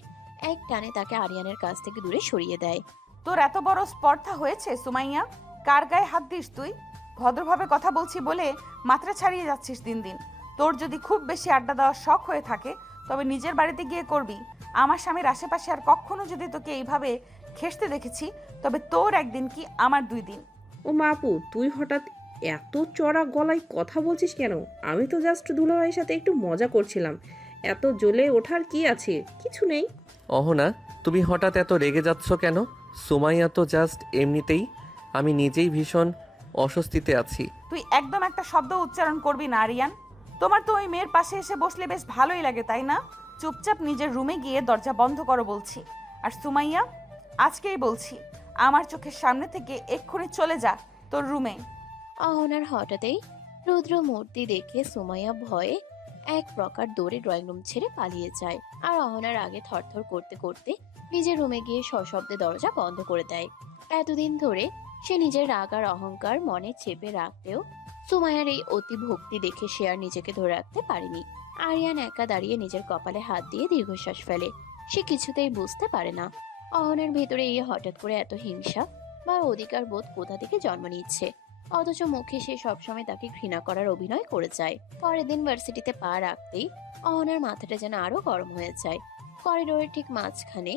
এক টানে তাকে আরিয়ানের কাছ থেকে দূরে সরিয়ে দেয়। তোর এত বড় স্পর্ধা হয়েছে সুমাইয়া? কার গায়ে হাত দিস তুই? ভদ্রভাবে কথা বলছি বলে মাত্রা ছাড়িয়ে যাচ্ছিস দিন দিন। তোর যদি খুব বেশি আড্ডা দেওয়ার শখ হয়ে থাকে তবে নিজের বাড়িতে গিয়ে করবি। আমার স্বামীর আশেপাশে আর কখনো যদি তোকে এইভাবে খেসতে দেখেছি তবে তোর একদিন কি আমার 2 দিন। ও মা আপু, তুই হঠাৎ এত চড়া গলায় কথা বলছিস কেন? আমি তো জাস্ট দুলাভাইয়ের সাথে একটু মজা করছিলাম, এত জ্বলে ওঠার কি আছে? কিছু নেই। অহনা, তুমি হঠাৎ এত রেগে যাচ্ছ কেন? সুমাইয়া তো জাস্ট এমনিতেই। আমি নিজেই ভীষণ অস্বস্তিতে আছি। তুই একদম একটা শব্দ উচ্চারণ করবি না আরিয়ান। তোমার তো ওই মেয়ের পাশে এসে বসলে বেশ ভালোই লাগে তাই না? চুপচাপ নিজের রুমে গিয়ে দরজা বন্ধ করো বলছি। আর সুমাইয়া, আজকেই বলছি আমার চোখের সামনে থেকে এক্ষুনি চলে যা তোর রুমে। অহনার হঠাৎই রুদ্র মূর্তি দেখে সুমাইয়া ভয়ে এক প্রকার দৌড়ে ড্রয়িং রুম ছেড়ে পালিয়ে যায়। আর অহনার আগে থরথর করতে করতে নিজের রুমে গিয়ে সশব্দে দরজা বন্ধ করে দেয়। এতদিন ধরে সে নিজের রাগ আর অহংকার মনে চেপে রাখলেও সুমাইয়ার এই অতি ভক্তি দেখে সে আর নিজেকে ধরে রাখতে পারেনি। আরিয়ান একা দাঁড়িয়ে নিজের কপালে হাত দিয়ে দীর্ঘশ্বাস ফেলে। সে কিছুতেই বুঝতে পারে না অহনার ভেতরে এই হঠাৎ করে এত হিংসা বা অধিকার বোধ কোথা থেকে জন্ম নিচ্ছে, অথচ মুখে সে সবসময় তাকে ঘৃণা করার অভিনয় করে যায়। পরের দিন ভার্সিটিতে পা রাখতেই অহনার মাথাটা যেন আরো গরম হয়ে যায়। করিডোরের ঠিক মাঝখানে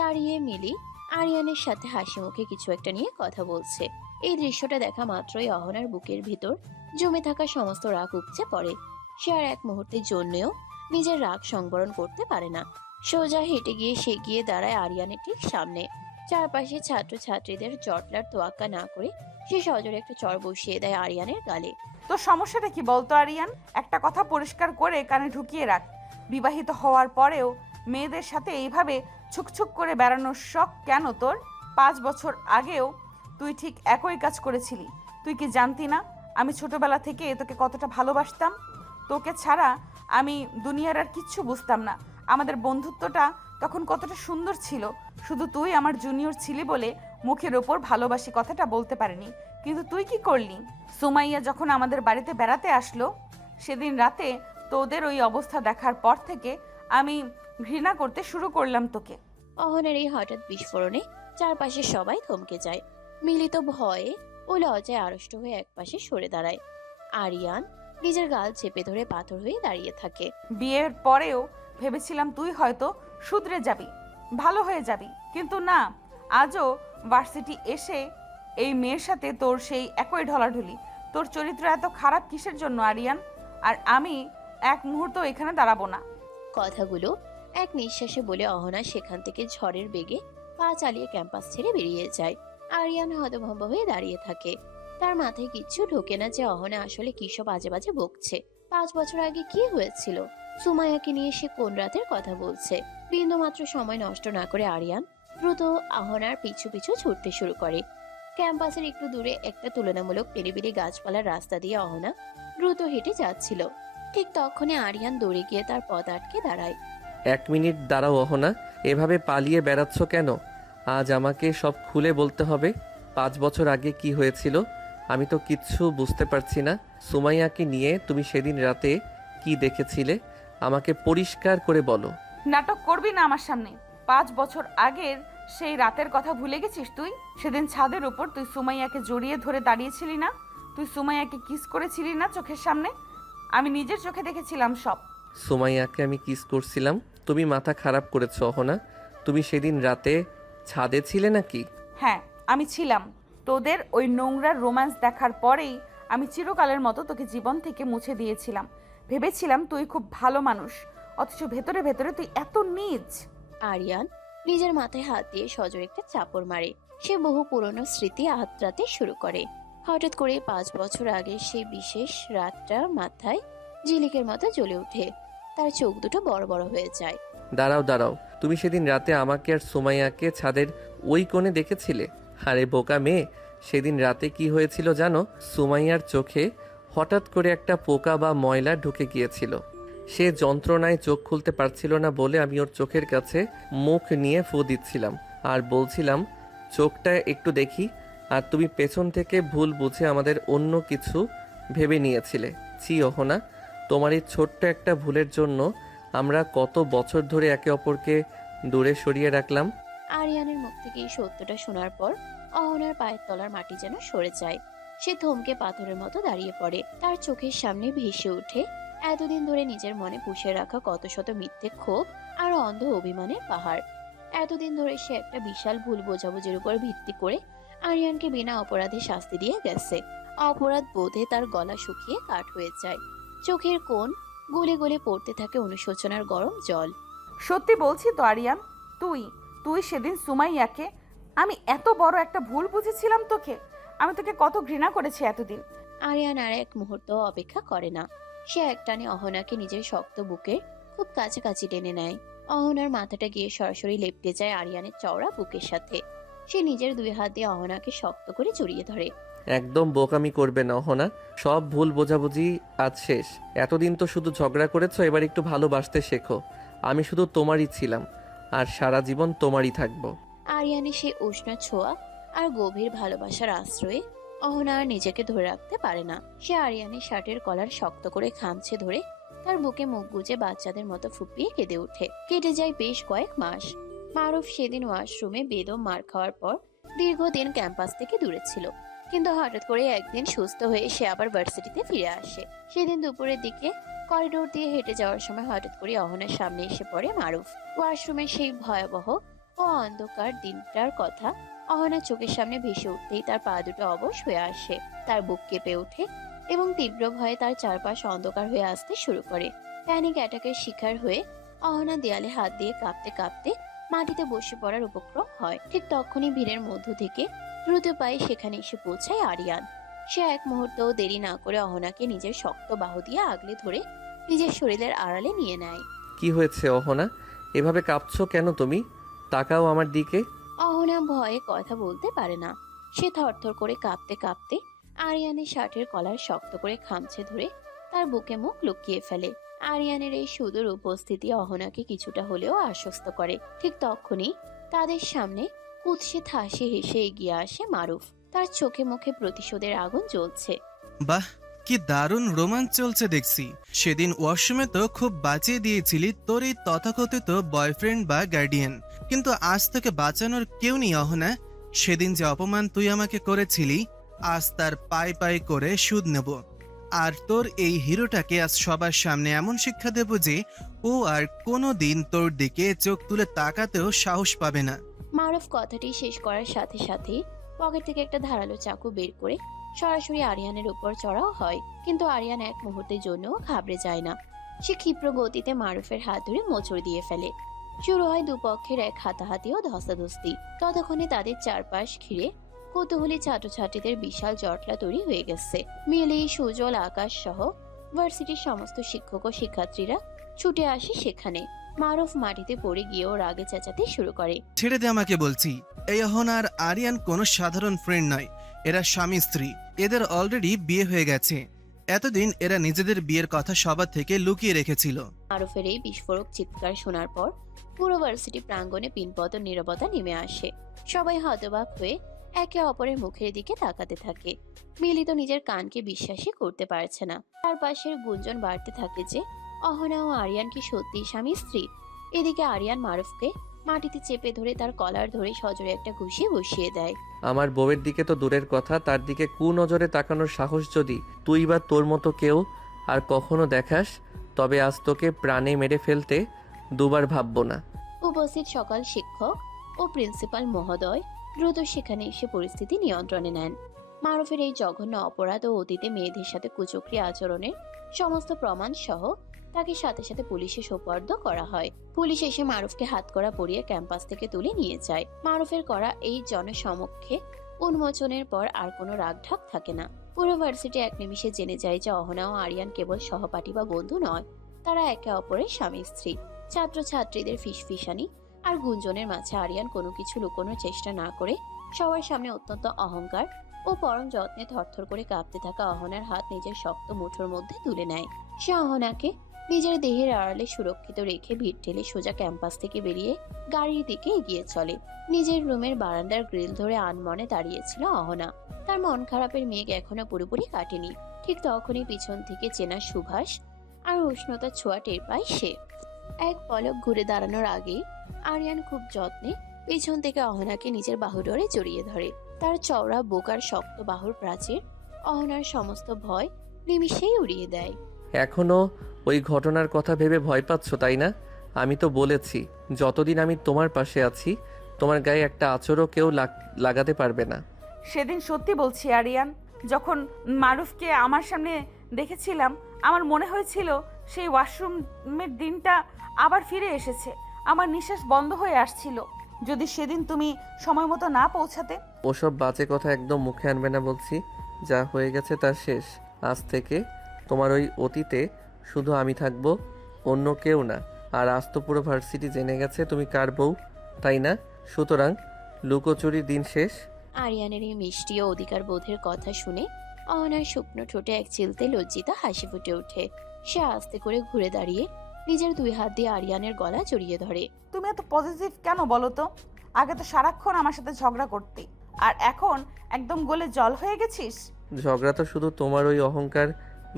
দাঁড়িয়ে মিলি আরিয়ানের সাথে হাসি মুখে কিছু একটা নিয়ে কথা বলছে। এই দৃশ্যটা দেখা মাত্রই অহনার বুকের ভিতর জমে থাকা সমস্ত রাগ উপচে পড়ে। সে আর এক মুহূর্তের জন্যও নিজের রাগ সংবরণ করতে পারে না। সোজা হেঁটে গিয়ে সে গিয়ে দাঁড়ায় আরিয়ানের ঠিক সামনে। চারপাশে ছাত্রছাত্রীদের জটলার তোয়াক্কা না করে সে সজোরে একটা চড় বসিয়ে দেয় আরিয়ানের গালে। তোর সমস্যাটা কি বলতো আরিয়ান? একটা কথা পরিষ্কার করে কানে ঢুকিয়ে রাখ। বিবাহিত হওয়ার পরেও মেয়েদের সাথে এইভাবে ছুকছুক করে বেড়ানোর শখ কেন তোর? 5 বছর আগেও তুই ঠিক একই কাজ করেছিলি। তুই কি জানতি না আমি ছোটবেলা থেকে তোকে কতটা ভালোবাসতাম? তোকে ছাড়া আমি দুনিয়ার আর কিচ্ছু বুঝতাম না। আমাদের বন্ধুত্বটা তখন কতটা সুন্দর ছিল। শুধু তুই আমার জুনিয়র ছিলি বলে মুখের ওপর ভালোবাসি কথাটা বলতে পারিনি। কিন্তু তুই কি করলি? সুমাইয়া যখন আমাদের বাড়িতে বেড়াতে আসলো সেদিন রাতে তোদের ওই অবস্থা দেখার পর থেকে আমি ঘৃণা করতে শুরু করলাম তোকে। অহনার এই হঠাৎ বিস্ফোরণে চারপাশে সবাই থমকে যায়। মিলিত ভয়ে ও লজ্জায় আড়ষ্ট হয়ে একপাশে সরে দাঁড়ায়। আরিয়ান নিজের গাল চেপে ধরে পাথর হয়ে দাঁড়িয়ে থাকে। বিয়ের পরেও ভেবেছিলাম তুই হয়তো শুধরে যাবি, ভালো হয়ে যাবি, কিন্তু না। আজও ভার্সিটি এসে এই মেয়ের সাথে তোর সেই একই ঢলাঢলি। তোর চরিত্র এত খারাপ কিসের জন্য আরিয়ান? আর আমি এক মুহূর্ত এখানে দাঁড়াবো না। কথাগুলো এক নিঃশ্বাসে বলে অহনা সেখান থেকে ঝড়ের বেগে পা চালিয়ে ক্যাম্পাস ছেড়ে বেরিয়ে যায়। আরিয়ান হতভম্ব হয়ে দাঁড়িয়ে থাকে। তার মাথায় কিচ্ছু ঢোকে না যে অহনা আসলে কি সব আজে বাজে বকছে। 5 বছর আগে কি হয়েছিল? সুমাইয়াকে নিয়ে সে কোন রাতের কথা বলছে? বিন্দুমাত্র সময় নষ্ট না করে আরিয়ান দ্রুত অহনার পিছু পিছু ছুটতে শুরু করে। ক্যাম্পাসের একটু দূরে একটা তুলনামূলক নিরিবিলি গাছপালার রাস্তা দিয়ে অহনা দ্রুত হেঁটে যাচ্ছিল। ঠিক তখনই আরিয়ান দৌড়ে গিয়ে তার পথ আটকে দাঁড়ায়। 1 মিনিট দাঁড়াও অহনা, এভাবে পালিয়ে বেড়াচ্ছ কেন? আজ আমাকে সব খুলে বলতে হবে। 5 বছর আগে কি হয়েছিল আমি তো কিচ্ছু বুঝতে পারছি না। সুমাইয়াকে নিয়ে তুমি সেদিন রাতে কি দেখেছিলে আমাকে পরিষ্কার করে বলো। নাটক করবি না আমার সামনে। 5 বছর আগের সেই রাতের কথা ভুলে গেছিস তুই? সেদিন ছাদের উপর তুই সুমাইয়াকে জড়িয়ে ধরে দাঁড়িয়েছিলি না? তুই সুমাইয়াকে কিস করেছিলি না চোখের সামনে? আমি নিজের চোখে দেখেছিলাম সব। সুমাইয়াকে আমি কিস করছিলাম? তুমি মাথা খারাপ করেছো অহনা। তুমি সেদিন রাতে ছাদে ছিলে নাকি? হ্যাঁ, আমি ছিলাম। তোদের ওই নোংরা রোম্যান্স দেখার পরেই আমি চিরকালের মতো তোকে জীবন থেকে মুছে দিয়েছিলাম। ভেবেছিলাম তুই খুব ভালো মানুষ, অথচ ভেতরে ভেতরে তুই এত নীচ। আরিয়ান নিজের মাথায় হাত দিয়ে সজোরে একটা চাপড় মারে। সে বহু পুরনো স্মৃতি আঁতরাতে শুরু করে। হঠাৎ করে 5 বছর আগে সেই বিশেষ রাতটা মাথায় ঝিলিকের মতো জ্বলে ওঠে। তার চোখ দুটো বড় বড় হয়ে যায়। দাঁড়াও দাঁড়াও, তুমি সেদিন রাতে আমাকে আর সুমাইয়াকে ছাদের ওই কোণে দেখেছিলে? আরে বোকা মেয়ে, সেদিন রাতে কি হয়েছিল জানো? সুমাইয়ার চোখে হঠাৎ করে একটা পোকা বা ময়লা ঢুকে গিয়েছিল। সে যন্ত্রণায় চোখ খুলতে পারছিল না বলে আমি ওর চোখের কাছে মুখ নিয়ে ফু দিচ্ছিলাম আর বলছিলাম চোখটা একটু দেখি, আর তুমি পেছন থেকে ভুল বুঝে আমাদের অন্য কিছু ভেবে নিয়েছিলে। ছি অহনা, তোমার এই ছোট্ট একটা ভুলের জন্য আমরা কত বছর ধরে একে অপরকে দূরে সরিয়ে রাখলাম। আরিয়ানের মুখ থেকে এই সত্যটা শোনার পর অহনার পায়ের তলার মাটি যেন সরে যায়। সে থমকে পাথরের মতো দাঁড়িয়ে পড়ে। তার চোখের সামনে ভেসে ওঠে এতদিন ধরে নিজের মনে পুষে রাখা কত শত মিথ্যে ক্ষোভ আর অন্ধ অভিমানের পাহাড়। এতদিন ধরে সে একটা বিশাল ভুল বোঝাবুঝির উপর ভিত্তি করে আরিয়ানকে বিনা অপরাধে শাস্তি দিয়ে গেছে। অপরাধ বোধে তার গলা শুকিয়ে কাঠ হয়ে যায়। চোখের কোণ গলে গলে পড়তে থাকে অনুশোচনার গরম জল। সত্যি বলছি তো আরিয়ান, তুই সেদিন সুমাইয়াকে, আমি এত বড় একটা ভুল বুঝেছিলাম তোকে। আমি তোকে কত ঘৃণা করেছি এতদিন। আরিয়ান আর এক মুহূর্ত অপেক্ষা করে না। সে একটানে অহনাকে নিজের শক্ত বুকের খুব কাছাকাছি টেনে নেয়। অহনার মাথাটা গিয়ে সরাসরি লেপ্টে যায় আরিয়ানের চওড়া বুকের সাথে। সে নিজের 2 হাত দিয়ে অহনাকে শক্ত করে জড়িয়ে ধরে। একদম বোকামি করবে না অহনা, সব ভুল বোঝাবুঝি আজ শেষ। এতদিন তো শুধু ঝগড়া করেছো, এবার একটু ভালোবাসতে শেখো। আমি শুধু তোমারই ছিলাম আর সারা জীবন তোমারই থাকবো। আরিয়ানের সেই উষ্ণ ছোঁয়া আর গভীর ভালোবাসার আশ্রয়ে অহনা আর নিজেকে ধরে রাখতে পারে না। সে আরিয়ানের শার্টের কলার শক্ত করে খামছে ধরে তার বুকে মুখ গুজে বাচ্চাদের মতো ফুপিয়ে কেঁদে ওঠে। কেটে যায় বেশ কয়েক মাস। মারুফ সেদিন ওয়াশরুমে বেদম মার খাওয়ার পর দীর্ঘদিন ক্যাম্পাস থেকে দূরে ছিল, কিন্তু হঠাৎ করে একদিন সুস্থ হয়ে সে আবার ভার্সিটিতে ফিরে আসে। সেদিন দুপুরের দিকে করিডোর দিয়ে হেঁটে যাওয়ার সময় হঠাৎ করে অহনার সামনে এসে পড়ে মারুফ। ওয়াশরুমের সেই ভয়াবহ ও অন্ধকার দিনটার কথা অহনার চোখের সামনে ভেসে উঠতেই তার পা দুটো অবশ হয়ে আসে। তার বুক কেঁপে ওঠে এবং তীব্র ভয়ে তার চারপাশ অন্ধকার হয়ে আসতে শুরু করে। প্যানিক অ্যাটাকের শিকার হয়ে অহনা দেয়ালে হাত দিয়ে কাঁপতে কাঁপতে মাটিতে বসে পড়ার উপক্রম হয়। ঠিক তখনই ভিড়ের মধ্য থেকে দ্রুত পায়ে সেখানে এসে পৌঁছায় আরিয়ান। সে এক মুহূর্তও দেরি না করে অহনাকে নিজের শক্ত বাহু দিয়ে আগলে ধরে নিজের শরীরের আড়ালে নিয়ে নেয়। কি হয়েছে অহনা, এভাবে কাঁপছো কেন তুমি? তাকাও আমার দিকে। অহনা ভয়ে কথা বলতে পারে না। সে থরথর করে কাঁপতে কাঁপতে আরিয়ানের শার্টের কলার শক্ত করে খামচে ধরে তার বুকে মুখ লুকিয়ে ফেলে। আরিয়ানের এই সুদূর উপস্থিতি অহনাকে কিছুটা হলেও আশ্বস্ত করে। ঠিক তখনই তাদের সামনে কুৎসিত হাসি হেসে এগিয়ে আসে মারুফ। তার চোখে মুখে প্রতিশোধের আগুন জ্বলছে। বাহ, কি দারুণ রোমাঞ্চ চলছে দেখছি। সেদিন ওয়াশরুমে তো খুব বাঁচিয়ে দিয়েছিলি তোর এই তথাকথিত বয়ফ্রেন্ড বা গার্ডিয়ান, কিন্তু আজ তোকে বাঁচানোর কেউ নেই অহনা। সেদিন যে অপমান তুই আমাকে করেছিলি, আজ তার পাই পাই করে সুদ নেব। আর তোর এই হিরোটাকে আজ সবার সামনে এমন শিক্ষা দেব যে ও আর কোনো দিন তোর দিকে চোখ তুলে তাকাতেও সাহস পাবে না। মারুফ কথাটি শেষ করার সাথে সাথে পকেট থেকে একটা ধারালো চাকু বের করে সরাসরি আরিয়ানের উপর চড়াও হয়, কিন্তু আরিয়ান এক মুহূর্তের জন্যও ঘাবড়ে যায় না। সে ক্ষিপ্র গতিতে মারুফের হাত ধরে মোচড় দিয়ে ফেলে। শুরু হয় দুপক্ষের এক হাতাহাতি ও ধস্তাধস্তি। ততক্ষণে তাদের চারপাশ ঘিরে কৌতূহলী ছাত্রছাত্রীদের বিশাল জটলা তৈরি হয়ে গেছে। মিলি সুজল আকাশ সহ ভার্সিটির সমস্ত শিক্ষক ও শিক্ষার্থীরা ছুটে আসে সেখানে। মারুফ মাটিতে পড়ে গিয়েও রাগে চেঁচাতে শুরু করে। ছেড়ে দে আমাকে বলছি। এই অহনা আর আরিয়ান কোনো সাধারণ ফ্রেন্ড নয়, এরা স্বামী স্ত্রী। এদের অলরেডি বিয়ে হয়ে গেছে। এতদিন এরা নিজেদের বিয়ের কথা সবার থেকে লুকিয়ে রেখেছিল। মারুফের এই বিস্ফোরক চিৎকার শোনার পর পুরো ভার্সিটি প্রাঙ্গণে পিনপতন নীরবতা নেমে আসে। সবাই হতবাক হয়ে একে অপরের মুখের দিকে তাকাতে থাকে। মিলি তো নিজের কানকে বিশ্বাসই করতে পারছে না। তার পাশের গুঞ্জন বাড়তে থাকে যে অহনা ও আরিয়ান কি সত্যি স্বামী স্ত্রী। এদিকে আরিয়ান মারুফকে মাটিতে চেপে ধরে তার কলার ধরে সজোরে একটা ঘুষি বসিয়ে দেয়। আমার বউয়ের দিকে তো দূরের কথা, তার দিকে কুনজরে তাকানোর সাহস যদি তুই বা তোর মতো কেউ আর কখনো দেখাস, তবে আজ তোকে প্রাণে মেরে ফেলতে দুবার ভাববো না। উপস্থিত সকল শিক্ষক ও প্রিন্সিপাল মহোদয় দ্রুত সেখানে এসে পরিস্থিতি নিয়ন্ত্রণে নেন। মারুফের এই জঘন্য অপরাধ ও অতীতে মেয়েদের সাথে কুচক্রী আচরণের সমস্ত প্রমাণ সহ তাকে সাথে সাথে পুলিশে সোপর্দ করা হয়। পুলিশ এসে মারুফকে হাতকড়া পরিয়ে ক্যাম্পাস থেকে তুলে নিয়ে যায়। মারুফের করা এই জনসমক্ষে উন্মোচনের পর আর কোনো রাগঢাক থাকে না। পুরো ভার্সিটি এক নিমিষে জেনে যায় যে অহনা ও আরিয়ান কেবল সহপাঠী বা বন্ধু নয়, তারা একে অপরের স্বামী স্ত্রী। ছাত্রছাত্রীদের ফিসফিসানি আর গুঞ্জনের মাঝে আরিয়ান কোনো কিছু লুকোনোর চেষ্টা না করে সবার সামনে অত্যন্ত অহংকার ও পরম যত্নে থরথর করে কাঁপতে থাকা অহনার হাত নিজের শক্ত মুঠোর মধ্যে তুলে নেয়। সে অহনাকে নিজের দেহের আড়ালে সুরক্ষিত রেখে ভিড় ঠেলে সোজা ক্যাম্পাস থেকে বেরিয়ে গাড়ির দিকে এগিয়ে চলে। নিজের রুমের বারান্দার গ্রিল ধরে আনমনে দাঁড়িয়েছিল অহনা। তার মন খারাপের মেঘ এখনো পুরোপুরি কাটেনি। ঠিক তখনই পিছন থেকে চেনা সুভাষ আর উষ্ণতার ছোঁয়া টের পায় সে। এক পলক ঘুরে দাঁড়ানোর আগে আরিয়ান খুব যত্নে পেছন থেকে অহনাকে নিজের বাহুডোরে জড়িয়ে ধরে। তার চওড়া বুক আর শক্ত বাহুর প্রাচীর অহনার সমস্ত ভয় নিমিষেই উড়িয়ে দেয়। এখনো ওই ঘটনার কথা ভেবে ভয় পাচ্ছ, তাই না? আমি তো বলেছি, যতদিন আমি তোমার পাশে আছি তোমার গায়ে একটা আঁচড়ও কেউ লাগাতে পারবে না। সেদিন সত্যি বলছি আরিয়ান, যখন মারুফকে আমার সামনে দেখেছিলাম আমার মনে হয়েছিল সেই ওয়াশরুমের দিনটা আবার ফিরে এসেছে। আমার নিঃশ্বাস বন্ধ হয়ে আসছিল। যদি সেদিন তুমি সময় মতো না পৌঁছাতে। ওসব বাজে কথা একদম মুখে আনবে না বলছি। যা হয়ে গেছে তা শেষ। আজ থেকে তোমার ওই অতীতে শুধু আমি থাকবো, অন্য কেউ না। আর আজ তো পুরো ভার্সিটি জেনে গেছে তুমি কার বউ, তাই না? সুতরাং লুকোচুরির দিন শেষ। আরিয়ানের এই মিষ্টি ও অধিকার বোধের কথা শুনে অহনার শুকনো ঠোঁটে এক চিলতে লজ্জিত হাসি ফুটে ওঠে। সে আস্তে করে ঘুরে দাঁড়িয়ে নিজের দুই হাত দিয়ে আরিয়ানের গলা জড়িয়ে ধরে। তুমি এত পজিটিভ কেন বলো তো? আগে তো সারাক্ষণ আমার সাথে ঝগড়া করতে, আর এখন একদম গলে জল হয়ে গেছিস। ঝগড়া তো শুধু তোমার ওই অহংকার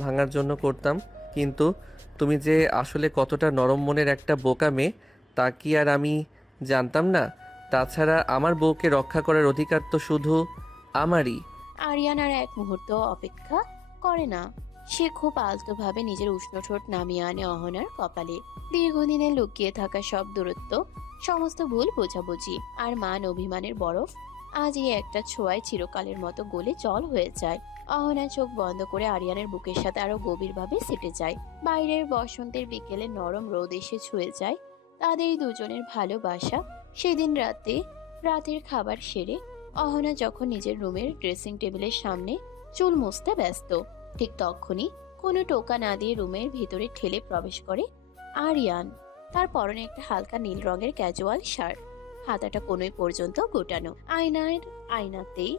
ভাঙার জন্য করতাম, কিন্তু তুমি যে আসলে কতটা নরম মনের একটা বোকা মেয়ে তা কি আর আমি জানতাম না? তাছাড়া আমার বউকে রক্ষা করার অধিকার তো শুধু আমারই। আরিয়ান আর এক মুহূর্ত অপেক্ষা করে না। সে খুব আলতোভাবে নিজের উষ্ণ ঠোঁট নামিয়ে আনে অহনার কপালে। দীর্ঘদিনে লুকিয়ে থাকা সব দূরত্ব, সমস্ত ভুল বোঝাবুঝি আর মান অভিমানের বরফ আজ এই একটা ছোঁয়ায় চিরকালের মতো গলে জল হয়ে যায়। অহনা চোখ বন্ধ করে আরিয়ানের বুকের সাথে আরো গভীরভাবে সেটে যায়। বাইরের বসন্তের বিকেলে নরম রোদ এসে ছুঁয়ে যায় তাদের দুজনের ভালোবাসা। সেদিন রাতের খাবার সেরে অহনা যখন নিজের রুমের ড্রেসিং টেবিলের সামনে চুল মুছতে ব্যস্ত, ঠিক তখনই কোনো টোকা না দিয়ে রুমের ভিতরে ঠেলে প্রবেশ করে আরিয়ান। তার পরনে একটা হালকা নীল রঙের ক্যাজুয়াল শার্ট, হাতাটা কোনোই পর্যন্ত গোটানো। আয়নাতেই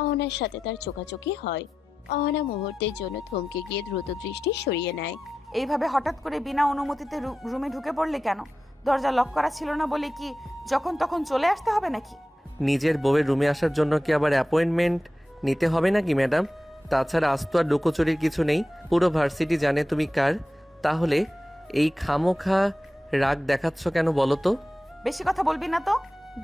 অহনার সাথে তার চোখাচোখি হয়। অহনা মুহূর্তের জন্য থমকে গিয়ে দ্রুত দৃষ্টি সরিয়ে নেয়। এইভাবে হঠাৎ করে বিনা অনুমতিতে রুমে ঢুকে পড়লে কেন? দরজা লক করা ছিল না বলে কি যখন তখন চলে আসতে হবে নাকি? নিজের বউয়ের রুমে আসার জন্য কি আবার অ্যাপয়েন্টমেন্ট নিতে হবে নাকি ম্যাডাম? তাছাড়া আজ তো আর লুকোচুরির কিছু নেই, পুরো ভার্সিটি জানে তুমি কার। তাহলে এই খামোখা রাগ দেখাচ্ছ কেন বলো তো? বেশি কথা বলবি না তো।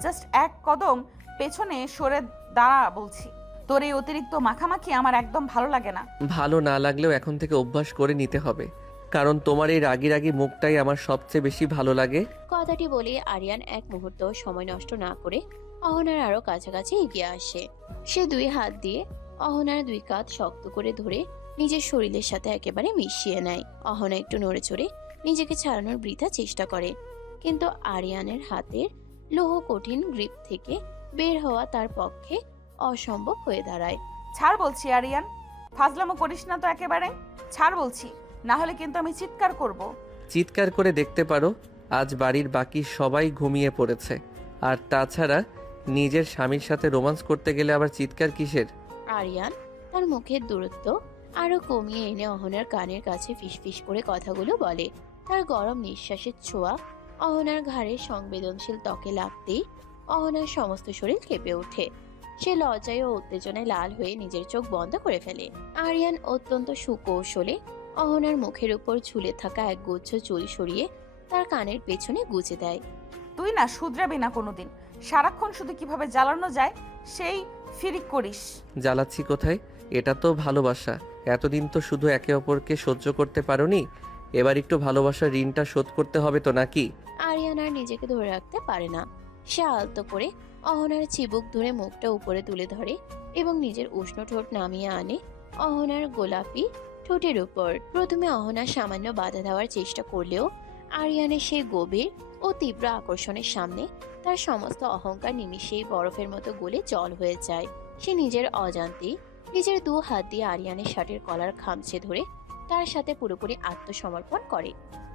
জাস্ট এক কদম পেছনে সরে দাঁড়া বলছি। তোর এই অতিরিক্ত মাখামাখি আমার একদম ভালো লাগে না। ভালো না লাগলেও এখন থেকে অভ্যাস করে নিতে হবে, কারণ তোমার এই রাগি রাগি মুখটাই আমার সবচেয়ে বেশি ভালো লাগে। কথাটি বলে আরিয়ান এক মুহূর্ত সময় নষ্ট না করে অহনার আরো কাছাকাছি এগিয়ে আসে। সে দুই হাত দিয়ে অহনার দুই কাঁধ শক্ত করে ধরে নিজের শরীরের সাথে একেবারে মিশিয়ে নেয়। অহনা একটু নড়ে চড়ে নিজেকে ছাড়ানোর বৃথা চেষ্টা করে, কিন্তু আরিয়ানের হাতের লৌহ কঠিন গ্রিপ থেকে বের হওয়া তার পক্ষে অসম্ভব হয়ে দাঁড়ায়। ছাড় বলছি আরিয়ান, ফাজলামো করিস না তো একেবারে। ছাড় বলছি, না হলে কিন্তু আমি চিৎকার করব। চিৎকার করে দেখতে পারো, আজ বাড়ির বাকি সবাই ঘুমিয়ে পড়েছে। আর তাছাড়া নিজের স্বামীর সাথে রোমান্স করতে গেলে আবার চিৎকার কিসের? আরিয়ান তার মুখের দূরত্ব আরো কমিয়ে এনে অহনার কানের কাছে ফিসফিস করে কথাগুলো বলে। তার গরম নিঃশ্বাসের ছোঁয়া অহনার ঘাড়ের সংবেদনশীল ত্বকে লাগতেই অহনার সমস্ত শরীর কেঁপে ওঠে। সে লজ্জায় ও উত্তেজনায় লাল হয়ে নিজের চোখ বন্ধ করে ফেলে। আরিয়ান অত্যন্ত সুকৌশলে অহনার মুখের উপর ঝুলে থাকা এক গুচ্ছ চুল সরিয়ে তার কানের পেছনে গুজে দেয়। তুই না শুধরাবি না কোনোদিন। সারাক্ষণ শুধু কিভাবে জ্বালানো যায় সেই ফিরিক করিস। জ্বালাচ্ছি কোথায়? এটা তো ভালোবাসা। এতদিন তো শুধু একে অপরকে সহ্য করতে পারোনি, এবার একটু ভালোবাসার ঋণটা শোধ করতে হবে তো নাকি? আরিয়ান আর নিজেকে ধরে রাখতে পারে না। সে আলতো করে অহনার চিবুক ধরে মুখটা উপরে তুলে ধরে এবং নিজের উষ্ণ ঠোঁট নামিয়ে আনে অহনার গোলাপি ঠোঁটের উপর। প্রথমে অহনা সামান্য বাধা দেওয়ার চেষ্টা করলেও আরিয়ানের সেই গভীর ও তীব্র আকর্ষণের সামনে তার সমস্ত অহংকার নিমিষেই বরফের মতো গলে জল হয়ে যায়। সে নিজের অজান্তেই নিজের 2 হাত দিয়ে আরিয়ানের শার্টের কলার খামচে ধরে তার সাথে পুরোপুরি আত্মসমর্পণ করে।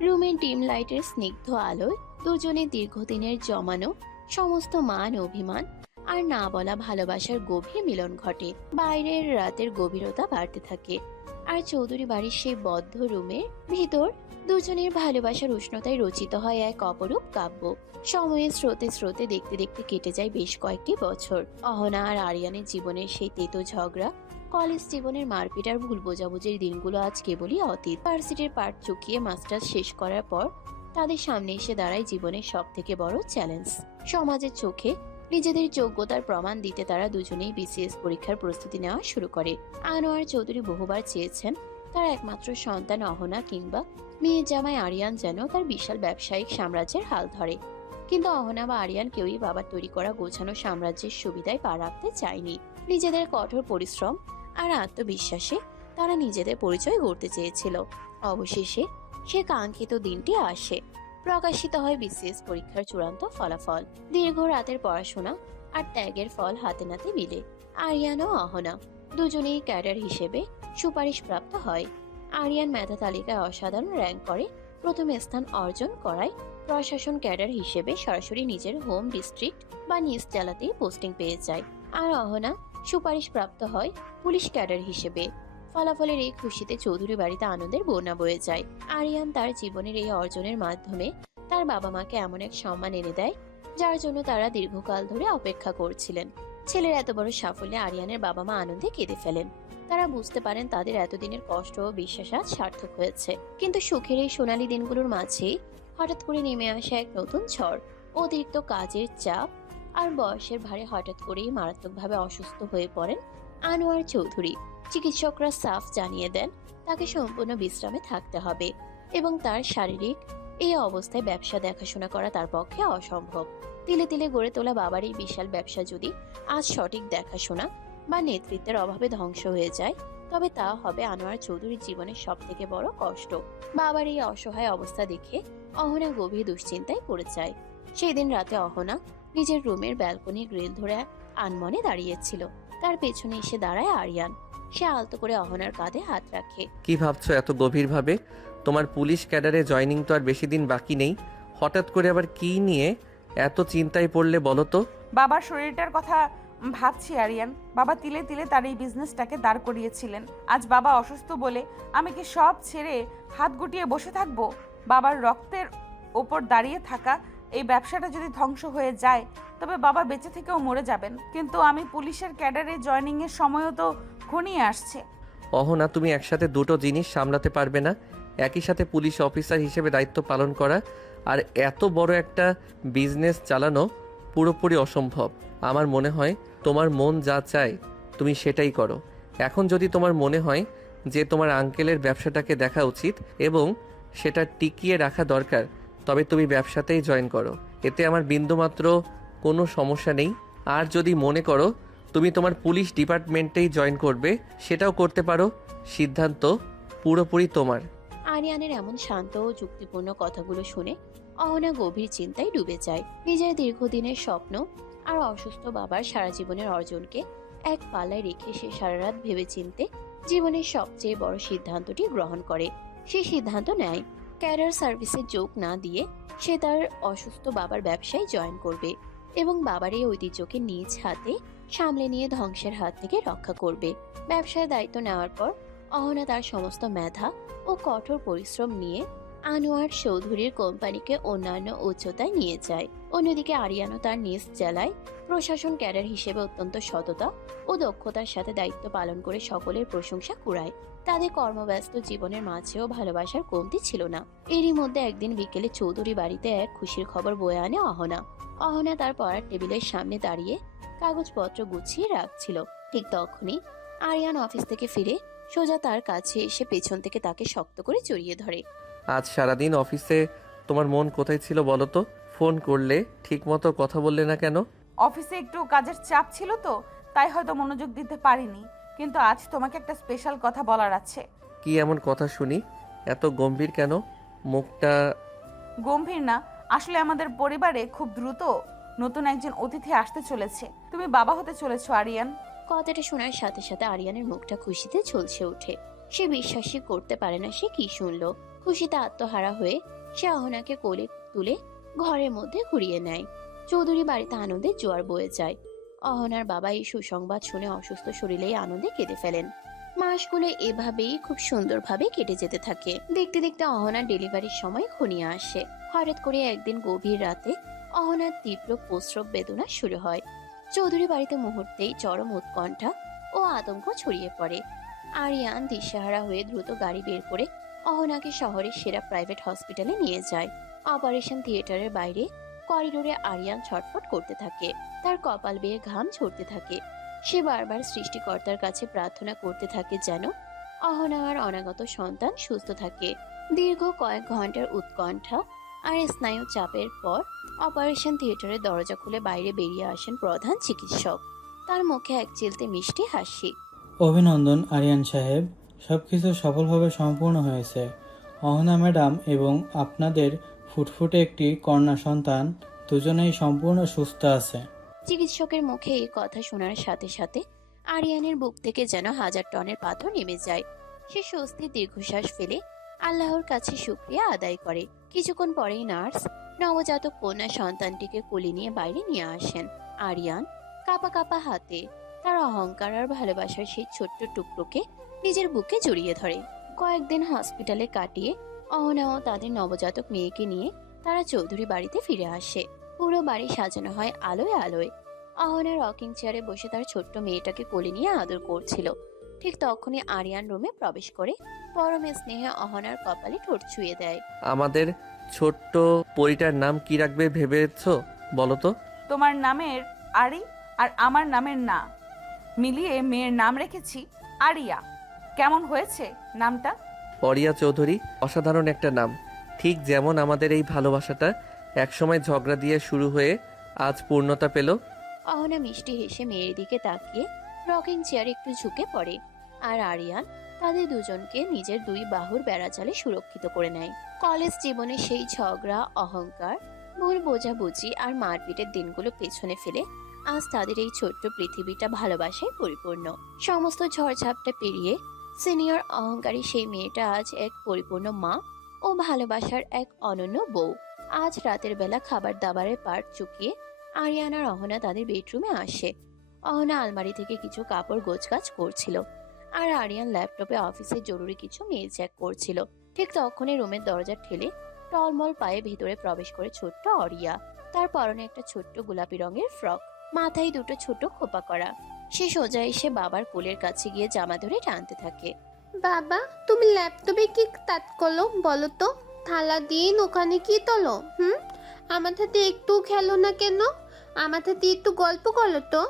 রুমের ডিম লাইটের স্নিগ্ধ আলোয় দুজনের দীর্ঘদিনের জমানো সমস্ত মান অভিমান আর না বলা ভালোবাসার গভীর মিলন ঘটে। বাইরের রাতের গভীরতা বাড়তে থাকে আর চৌধুরী বাড়ির সেই বদ্ধ রুমের ভিতর দুজনের ভালোবাসার উষ্ণতায় রচিত হয় এক অপরূপ কাব্য। সময়ের স্রোতে স্রোতে দেখতে দেখতে কেটে যায় বেশ কয়েকটি বছর। অহনা আর আরিয়ানের জীবনের সেই তেতো ঝগড়া, কলেজ জীবনের মারপিট আর ভুল বোঝাবুঝির দিনগুলো আজ কেবলই অতীত। ভার্সিটির পাঠ চুকিয়ে মাস্টার্স শেষ করার পর তাদের সামনে এসে দাঁড়ায় জীবনের সব থেকে বড় চ্যালেঞ্জ। সমাজের চোখে নিজেদের যোগ্যতার প্রমাণ দিতে তারা দুজনেই বিসিএস পরীক্ষার প্রস্তুতি নেওয়া শুরু করে। আনোয়ার চৌধুরী বহুবার চেয়েছেন তার একমাত্র সন্তান অহনা কিংবা মেয়ের জামাই আরিয়ান যেন তার বিশাল ব্যবসায়িক সাম্রাজ্যের হাল ধরে, কিন্তু অহনা বা আরিয়ান কেউই বাবার তৈরি করা গোছানো সাম্রাজ্যের সুবিধায় পা রাখতে চায়নি। নিজেদের কঠোর পরিশ্রম আর আত্মবিশ্বাসে তারা নিজেদের পরিচয় গড়তে চেয়েছিল। অবশেষে সে কাঙ্ক্ষিত দিনটি আসে। প্রকাশিত হয় বিসিএস পরীক্ষার চূড়ান্ত ফলাফল। দীর্ঘ রাতের পড়াশোনা আর ত্যাগের ফল হাতে নাতে মিলে আরিয়ান ও অহনা দুজনেই ক্যাডার হিসেবে সুপারিশপ্রাপ্ত হয়। আরিয়ান মেধা তালিকায় অসাধারণ র্যাঙ্ক করে প্রথম স্থান অর্জন করায় প্রশাসন ক্যাডার হিসেবে সরাসরি নিজের হোম ডিস্ট্রিক্ট বা নিজ জেলাতেই পোস্টিং পেয়ে যায়। আর অহনা সুপারিশপ্রাপ্ত হয় পুলিশ ক্যাডার হিসেবে। ফলাফলের এই খুশিতে চৌধুরী বাড়িতে আনন্দের বন্যা বয়ে যায়। আরিয়ান তার জীবনের এই অর্জনের মাধ্যমে তার বাবা মাকে এমন এক সম্মান এনে দেয় যার জন্য তারা দীর্ঘকাল ধরে অপেক্ষা করছিলেন। ছেলের এত বড় সাফল্যে আরিয়ানের বাবা মা আনন্দে কেঁদে ফেলেন। তারা বুঝতে পারেন তাদের এতদিনের কষ্ট ও বিশ্বাস আজ সার্থক হয়েছে। কিন্তু সুখের এই সোনালী দিনগুলোর মাঝেই হঠাৎ করে নেমে আসে এক নতুন ঝড়। অতিরিক্ত কাজের চাপ আর বয়সের ভারে হঠাৎ করেই মারাত্মকভাবে অসুস্থ হয়ে পড়েন আনোয়ার চৌধুরী। চিকিৎসকরা সাফ জানিয়ে দেন তাকে সম্পূর্ণ বিশ্রামে থাকতে হবে এবং তার শারীরিক এই অবস্থায় ব্যবসা দেখাশোনা করা তার পক্ষে অসম্ভব। তিলে তিলে গড়ে তোলা বাবার এই বিশাল ব্যবসা যদি আজ সঠিক দেখাশোনা বা নেতৃত্বের অভাবে ধ্বংস হয়ে যায় তবে তা হবে আনোয়ার চৌধুরীর জীবনের সব থেকে বড় কষ্ট। বাবার এই অসহায় অবস্থা দেখে অহনা গভীর দুশ্চিন্তায় পড়ে যায়। সেই দিন রাতে অহনা নিজের রুমের ব্যালকনি গ্রিল ধরে আনমনে দাঁড়িয়েছিল। তার পেছনে এসে দাঁড়ায় আরিয়ান। সে আলতো করে অহনার কাঁধে হাত রাখে। কি ভাবছো এত গভীরভাবে? তোমার পুলিশ ক্যাডারে জয়েনিং তো আর বেশি দিন বাকি নেই, হঠাৎ করে আবার কি নিয়ে এত চিন্তায় পড়লে বলো তো? বাবার শরীরটার কথা ভাবছি আরিয়ান। বাবা তিলে তিলে তার এই বিজনেসটাকে দাঁড় করিয়েছিলেন। আজ বাবা অসুস্থ বলে আমি কি সব ছেড়ে হাত গুটিয়ে বসে থাকবো? বাবার রক্তের ওপর দাঁড়িয়ে থাকা এই ব্যবসাটা যদি ধ্বংস হয়ে যায় তবে বাবা বেঁচে থেকেও মরে যাবেন। কিন্তু আমি পুলিশের ক্যাডারে জয়েনিংয়ের সময়ও তো ঘনিয়ে আসছে। অহনা, তুমি একসাথে দুটো জিনিস সামলাতে পারবে না। একই সাথে পুলিশ অফিসার হিসেবে দায়িত্ব পালন করা আর এত বড় একটা বিজনেস চালানো পুরোপুরি অসম্ভব। আমার মনে হয় তোমার মন যা চায় তুমি সেটাই করো। এখন যদি তোমার মনে হয় যে তোমার আঙ্কেলের ব্যবসাটাকে দেখা উচিত এবং সেটা টিকিয়ে রাখা দরকার, তবে তুমি ব্যবসাতেই জয়েন করো। এতে আমার বিন্দুমাত্র কোনো সমস্যা নেই। আর যদি মনে করো তুমি তোমার পুলিশ ডিপার্টমেন্টেই জয়েন করবে, সেটাও করতে পারো। সিদ্ধান্ত পুরোপুরি তোমার। আরিয়ানের এমন শান্ত ও যুক্তিপূর্ণ কথাগুলো শুনে অহনা গভীর চিন্তায় ডুবে যায়। নিজের দীর্ঘদিনের স্বপ্ন আর অসুস্থ বাবার সারা জীবনের অর্জনকে এক পাল্লায় রেখে সে সারা রাত ভেবেচিন্তে জীবনের সবচেয়ে বড় সিদ্ধান্তটি গ্রহণ করে। সে সিদ্ধান্ত নেয় ক্যারিয়ার সার্ভিসে যোগ না দিয়ে সে তার অসুস্থ বাবার ব্যবসায় জয়েন করবে এবং বাবার এই ঐতিহ্যকে নিজ হাতে সামলে নিয়ে ধ্বংসের হাত থেকে রক্ষা করবে। ব্যবসায় দায়িত্ব নেওয়ার পর অহনা তার সমস্ত মেধা ও কঠোর পরিশ্রম নিয়ে আনোয়ার চৌধুরীর কোম্পানিকে অন্যান্য উচ্চতায় নিয়ে যায়। অন্যদিকে আরিয়ানও তার নিজ জেলায় প্রশাসন ক্যাডার হিসেবে অত্যন্ত সততা ও দক্ষতার সাথে দায়িত্ব পালন করে সকলের প্রশংসা কুড়ায়। তাদের কর্মব্যস্ত জীবনের মাঝেও ভালোবাসার কমতি ছিল না। এরই মধ্যে একদিন বিকেলে চৌধুরী বাড়িতে এক খুশির খবর বয়ে আনে অহনা। অহনা তার পড়ার টেবিলের সামনে দাঁড়িয়ে কাগজপত্র গুছিয়ে রাখছিল। ঠিক তখনই আরিয়ান অফিস থেকে ফিরে সোজা তার কাছে এসে পেছন থেকে তাকে শক্ত করে জড়িয়ে ধরে। আজ সারাদিন অফিসে তোমার মন কোথায় ছিল বলো তো? ফোন করলে ঠিকমতো কথা বললে না কেন? অফিসে একটু কাজের চাপ ছিল তো, তাই হয়তো মনোযোগ দিতে পারিনি। কিন্তু আজ তোমাকে একটা স্পেশাল কথা বলার আছে। কি এমন কথা শুনি? এত গম্ভীর কেন মুখটা? গম্ভীর না, আসলে আমাদের পরিবারে খুব দ্রুত নতুন একজন অতিথি আসতে চলেছে। তুমি বাবা হতে চলেছো আরিয়ান। কথাটা শোনার সাথে সাথে আরিয়ানের মুখটা খুশিতে ঝলসে ওঠে। সে বিশ্বাসই করতে পারে না সে কি শুনলো। খুশিতে আত্মহারা হয়ে সে অহনাকে কোলে তুলে ঘরের মধ্যে ঘুরিয়ে নেয়। চৌধুরী বাড়িতে আনন্দের জোয়ার বয়ে যায়। অহনার বাবা এই সুসংবাদ শুনে অসুস্থ শরীরেই আনন্দে কেঁদে ফেলেন। মাসগুলো এভাবেই খুব সুন্দরভাবে কেটে যেতে থাকে। দেখতে দেখতে অহনার ডেলিভারির সময় ঘনিয়ে আসে। হঠাৎ করে একদিন গভীর রাতে অহনার তীব্র প্রস্রব বেদনা শুরু হয়। চৌধুরী বাড়িতে মুহূর্তেই চরম উৎকণ্ঠা ও আতঙ্ক ছড়িয়ে পড়ে। আরিয়ান দিশেহারা হয়ে দ্রুত গাড়ি বের করে অহনাকে শহরের সেরা প্রাইভেট হসপিটালে নিয়ে যায়। অপারেশন থিয়েটারের বাইরে করিডোরে আরিয়ান ছটফট করতে থাকে। তার কপাল বেয়ে ঘাম ঝরতে থাকে। সে বারবার সৃষ্টিকর্তার কাছে প্রার্থনা করতে থাকে যেন অহনা আর অনাগত সন্তান সুস্থ থাকে। দীর্ঘ কয়েক ঘন্টার উৎকণ্ঠা আর স্নায়ু চাপের পর অপারেশন থিয়েটারের দরজা খুলে বাইরে বেরিয়ে আসেন প্রধান চিকিৎসক। তার মুখে এক চিলতে মিষ্টি হাসি। অভিনন্দন আরিয়ান সাহেব, সবকিছু সফলভাবে সম্পূর্ণ হয়েছে। অহনা ম্যাডাম এবং আপনাদের ফুটফুটে একটি কন্যা সন্তান দুজনেই সম্পূর্ণ সুস্থ আছে। চিকিৎসকের মুখে এই কথা শোনার সাথে সাথে আরিয়ানের বুক থেকে যেন 1000 টনের পাথর নেমে যায়। সে স্বস্তির দীর্ঘশ্বাস ফেলে আল্লাহর কাছে শুকরিয়া আদায় করে। কিছুক্ষণ পরেই নার্স নবজাতক কন্যা সন্তানটিকে কোলে নিয়ে বাইরে নিয়ে আসেন। আরিয়ান কাপা কাপা হাতে তার অহংকার আর ভালোবাসার সেই ছোট্ট টুকরোকে নিজের বুকে জড়িয়ে ধরে। কয়েকদিন হসপিটালে কাটিয়ে অহনা ও তাদের নবজাতক মেয়েকে নিয়ে তারা চৌধুরী বাড়িতে ফিরে আসে। পুরো বাড়ি সাজানো হয় আলোয় আলোয়। অহনা রকিং চেয়ারে বসে তার ছোট্ট মেয়েটাকে কোলে নিয়ে আদর করছিল। ঠিক তখনই আরিয়ান রুমে প্রবেশ করে পরম স্নেহে অহনার কপালে ঠোঁট ছুঁয়ে দেয়। আমাদের ছোট্ট পরিটার নাম কি রাখবে ভেবেছো বলো তো? তোমার নামের আরি আর আমার নামের না মিলিয়ে মেয়ের নাম রেখেছি আরিয়া। কেমন হয়েছে নামটা? অরিয়া চৌধুরী অসাধারণ একটা নাম। ঠিক যেমন আমাদের এই ভালোবাসাটা একসময় ঝগড়া দিয়ে শুরু হয়ে আজ পূর্ণতা পেল। অহনা মিষ্টি হেসে মেয়ের দিকে তাকিয়ে রকিং চেয়ারে একটু ঝুঁকে পড়ে। আর আরিয়ান তাদের দুজনকে নিজের দুই বাহুর বেড়াজালে সুরক্ষিত করে নেয়। কলেজ জীবনে সেই ঝগড়া, অহংকার, ভুল বোঝাবুঝি আর মারপিটের দিনগুলো পেছনে ফেলে আজ তাদের এই ছোট্ট পৃথিবীটা ভালোবাসায় পরিপূর্ণ। সমস্ত ঝড়ঝাপটা পেরিয়ে সিনিয়র অহংকারী সেই মেয়েটা আজ এক পরিপূর্ণ মা ও ভালোবাসার এক অনন্য বউ। আজ রাতের বেলা খাবার দাবারের পার্ট চুকিয়ে আরিয়ান আর অহনা তাদের বেডরুমে আসে। অহনা আলমারি থেকে কিছু কাপড় গোছগাছ করছিল আর আরিয়ান ল্যাপটপে অফিসের জরুরি কিছু মেইল চেক করছিল। ঠিক তখনই রুমের দরজা ঠেলে টলমল পায়ে ভিতরে প্রবেশ করে ছোট্ট অরিয়া। তার পরনে একটা ছোট্ট গোলাপি রঙের ফ্রক, মাথায় দুটো ছোট খোপা করা। সে সোজা এসে বাবার কোলের কাছে গিয়ে জামা ধরে টানতে থাকে। বাবা, তুমি ল্যাপটপে কি কাজ করলো বলো তো? থালা দিন ওখানে কি তোলো? আমার সাথে একটু খেলো না কেন? আমার সাথে একটু গল্প করো তো।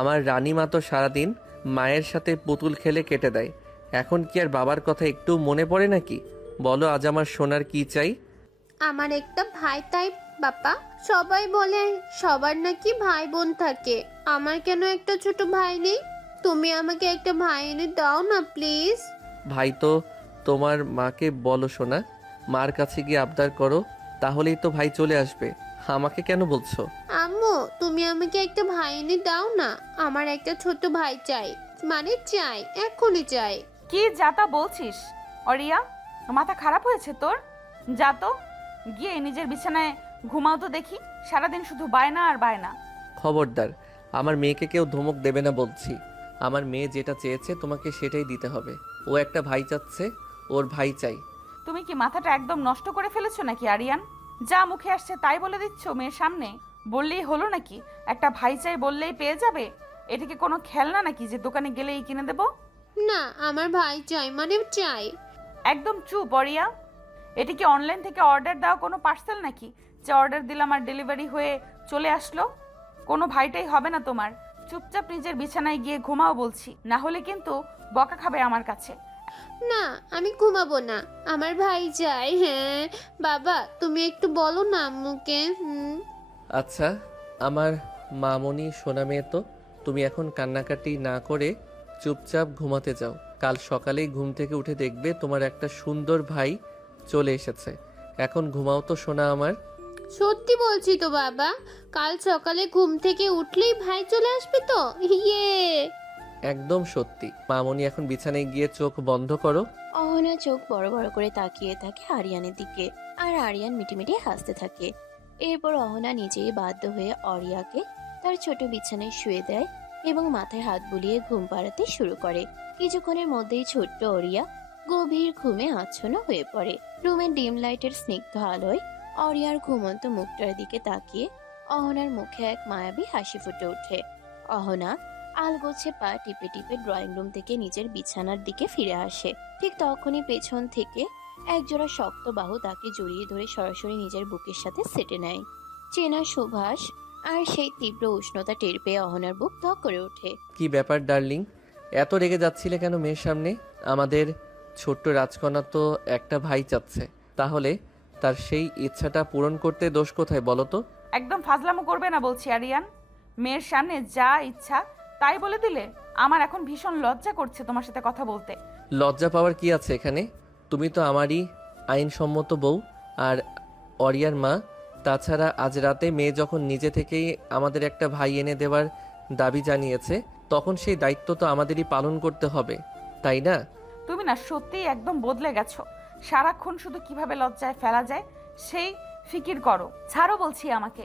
আমার রানীমা তো সারাদিন মায়ের সাথে পুতুল খেলে কেটে দেয়। এখন কি আর বাবার কথা একটু মনে পড়ে নাকি? বলো আজ আমার সোনার কি চাই? আমার একটা ভাই টাইপ বাবা। সবাই বলে সবার নাকি ভাই বোন থাকে, আমার কেন একটা ছোট ভাই নেই? তুমি আমাকে একটা ভাই এনে দাও না প্লিজ। ভাই তো তোমার মাকে বলো সোনা, মার কাছে গিয়ে আবদার করো, তাহলেই তো ভাই চলে আসবে। আমাকে কেন বলছো? আম্মু, তুমি আমাকে একটা ভাই এনে দাও না। আমার একটা ছোট ভাই চাই, মানে চাই, এখনই চাই। কি যাতা বলছিস অরিয়া? মাথা খারাপ হয়েছে তোর? যা তো গিয়ে নিজের বিছানায় ঘুমাও তো দেখি। সারাদিন শুধু বায়না আর বায়না। খবরদার, আমার মেয়েকে কেউ ধমক দেবে না বলছি। আমার মেয়ে যেটা চেয়েছে তোমাকে সেটাই দিতে হবে। ও একটা ভাই চাচ্ছে, ওর ভাই চাই। তুমি কি মাথাটা একদম নষ্ট করে ফেলেছো নাকি আরিয়ান? যা মুখে আসছে তাই বলে দিচ্ছ মেয়ের সামনে? বললেই হলো নাকি একটা ভাই চাই বললেই পেয়ে যাবে? এটা কি কোনো খেলনা নাকি যে দোকানে গেলেই কিনে দেবো? না, আমার ভাই চাই মানে চাই। একদম চুপ অরিয়া। এটা কি অনলাইন থেকে অর্ডার দেওয়া কোনো পার্সেল নাকি যে অর্ডার দিলাম আর ডেলিভারি হয়ে চলে আসলো? কোনো ভাইটাই হবে না তোমার। চুপচাপ নিজের বিছানায় গিয়ে ঘুমাও বলছি, না হলে কিন্তু বকা খাবে আমার কাছে। না, আমি ঘুমাবো না, আমার ভাই চাই। হ্যাঁ বাবা, তুমি একটু বলো না আম্মুকে। আচ্ছা, আমার মামনি সোনা মেয়ে তো, তুমি এখন কান্নাকাটি না করে চুপচাপ ঘুমাতে যাও। কাল সকালেই ঘুম থেকে উঠে দেখবে তোমার একটা সুন্দর ভাই চলে এসেছে। এখন ঘুমাও তো সোনা আমার। সত্যি বলছি তো বাবা, কাল সকালে ঘুম থেকে উঠলেই ভাই চলে আসবে তো? ইয়ে। একদম সত্যি। মামনি এখন বিছানায় গিয়ে চোখ বন্ধ করো। অহনা চোখ বড় বড় করে তাকিয়ে থাকে আরিয়ানের দিকে, আর আরিয়ান মিটিমিটি হাসতে থাকে। এরপর অহনা নিজেই বাধ্য হয়ে অরিয়াকে তার ছোট বিছানায় শুয়ে দেয় এবং মাথায় হাত বুলিয়ে ঘুম পাড়াতে শুরু করে। কিছুক্ষণের মধ্যেই ছোট্ট অরিয়া গভীর ঘুমে আচ্ছন্ন হয়ে পড়ে। রুমের ডিম লাইটের স্নিগ্ধ আলোয় অরিয়ার ঘুমন্ত মুখটার দিকে তাকিয়ে অহনার মুখে এক মায়াবী হাসি ফুটে ওঠে। অহনা আলগোছে পা টিপে টিপে ড্রয়িং রুম থেকে নিজের বিছানার দিকে ফিরে আসে। ঠিক তখনই পেছন থেকে একজোড়া শক্ত বাহু তাকে জড়িয়ে ধরে সরাসরি নিজের বুকের সাথে সেটে নেয়। চেনা সুভাষ আর সেই তীব্র উষ্ণতা টের পেয়ে অহনার বুক ধক করে ওঠে। কি ব্যাপার ডার্লিং, এত রেগে যাচ্ছিলে কেন মেয়ের সামনে? আমাদের ছোট্ট রাজকন্যা তো একটা ভাই চাচ্ছে, তাহলে তার সেই ইচ্ছাটা পূরণ করতে দোষ কোথায় বলো তো? একদম ফাজলামো করবে না বলছি আরিয়ান। মেয়ের সামনে যা ইচ্ছা তাই বলে দিলে। আমার এখন ভীষণ লজ্জা করছে তোমার সাথে কথা বলতে। লজ্জা পাওয়ার কি আছে এখানে? তুমি তো আমারই আইনসম্মত বউ আর অরিয়ার মা। তাছাড়া আজ রাতে মেয়ে যখন নিজে থেকেই আমাদের একটা ভাই এনে দেওয়ার দাবি জানিয়েছে, তখন সেই দায়িত্ব তো আমাদেরই পালন করতে হবে, তাই না? তুমি না সত্যিই একদম বদলে গেছো। সারাক্ষণ শুধু কিভাবে লজ্জায় ফেলা যায় সেই ফিকির করো। ছাড়ো বলছি আমাকে,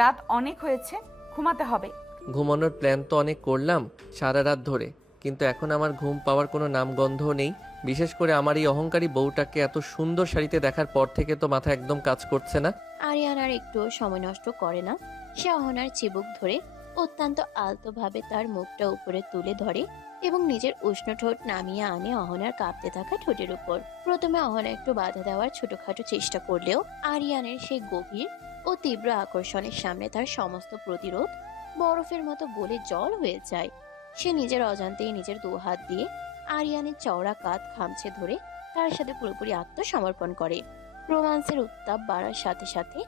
রাত অনেক হয়েছে, ঘুমাতে হবে। ঘুমানোর প্ল্যান তো অনেক করলাম সারা রাত ধরে, কিন্তু এখন আমার ঘুম পাওয়ার কোনো নামগন্ধও নেই। বিশেষ করে আমার এই অহংকারী বউটাকে এত সুন্দর শাড়িতে দেখার পর থেকে তো মাথা একদম কাজ করছে না। আরিয়ান আর একটু সময় নষ্ট করে না। সে অহনার চিবুক ধরে অত্যন্ত আলতোভাবে তার মুখটা উপরে তুলে ধরে এবং নিজের উষ্ণ ঠোঁট নামিয়ে আনে অহনার কাঁপতে থাকা ঠোঁটের উপর। প্রথমে অহনা একটু বাধা দেওয়ার ছোটখাটো চেষ্টা করলেও আরিয়ানের সেই গভীর ও তীব্র আকর্ষণের সামনে তার সমস্ত প্রতিরোধ বরফের মতো গলে জল হয়ে যায়। সে নিজের অজান্তেই নিজের দু হাত দিয়ে আরিয়ানের চওড়া কাঁধ খামচে ধরে তার সাথে পুরোপুরি আত্মসমর্পণ করে। রোমান্সের উত্তাপ বাড়ার সাথে সাথে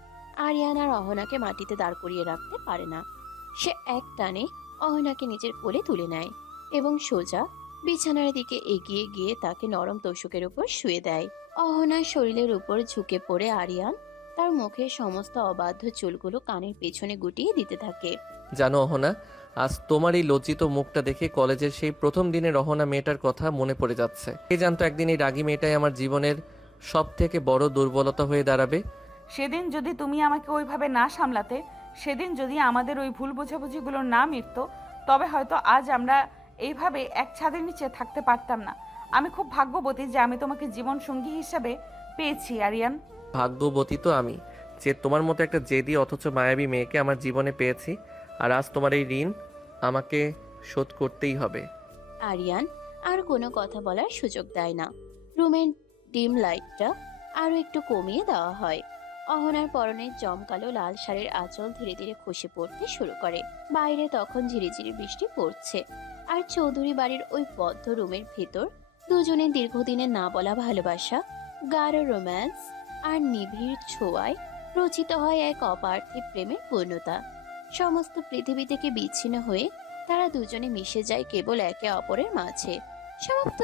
আরিয়ান আর অহনাকে মাটিতে দাঁড় করিয়ে রাখতে পারে না। সে এক টানে অহনাকে নিজের কোলে তুলে নেয় এবং সোজা বিছানার দিকে এগিয়ে গিয়ে তাকে নরম তোষকের উপর শুয়ে দেয়। অহনার শরীরের উপর ঝুঁকে পড়ে আরিয়ান তার মুখের সমস্ত অবাধ্য চুলগুলো কানের পেছনে গুটিয়ে দিতে থাকে। জানো অহনা, আজ তোমার এই লজ্জিত মুখটা দেখে কলেজের সেই প্রথম দিনের অহনা মেয়েটার কথা মনে পড়ে যাচ্ছে। কে জানতো একদিন এই রাগী মেয়েটাই আমার জীবনের সব থেকে বড় দুর্বলতা হয়ে দাঁড়াবে। সেদিন যদি তুমি আমাকে ওইভাবে না সামলাতে, সেদিন যদি আমাদের ওই ভুল বোঝাবুঝিগুলো না মিটতো, তবে হয়তো আজ আমরা এইভাবে এক ছাদের নিচে থাকতে পারতাম না। আমি খুব ভাগ্যবতী যে আমি তোমাকে জীবন সঙ্গী হিসাবে পেয়েছি আরিয়ান। ভাগ্যবতী তো আমি যে তোমার মতো একটা জেদি অথচ মায়াবী মেয়েকে আমার জীবনে পেয়েছি, আর আজ তোমার এই ঋণ আমাকে শোধ করতেই হবে। আরিয়ান আর কোনো কথা বলার সুযোগ দেয় না। রুমের ডিম লাইটটা আরো একটু কমিয়ে দেওয়া হয়। অহনার পরনের জমকালো লাল শাড়ির আঁচল ধীরে ধীরে খসে পড়তে শুরু করে। বাইরে তখন ঝিরিঝিরি বৃষ্টি পড়ছে, আর চৌধুরী বাড়ির ওই বদ্ধ রুমের ভেতর দুজনের দীর্ঘদিনের না বলা ভালোবাসা, গাঢ় রোম্যান্স আর নিবিড় ছোঁয়ায় রচিত হয় এক অপার্থিব প্রেমের পূর্ণতা। সমস্ত পৃথিবী থেকে বিচ্ছিন্ন হয়ে তারা দুজনে মিশে যায় কেবল একে অপরের মাঝে। সমাপ্ত।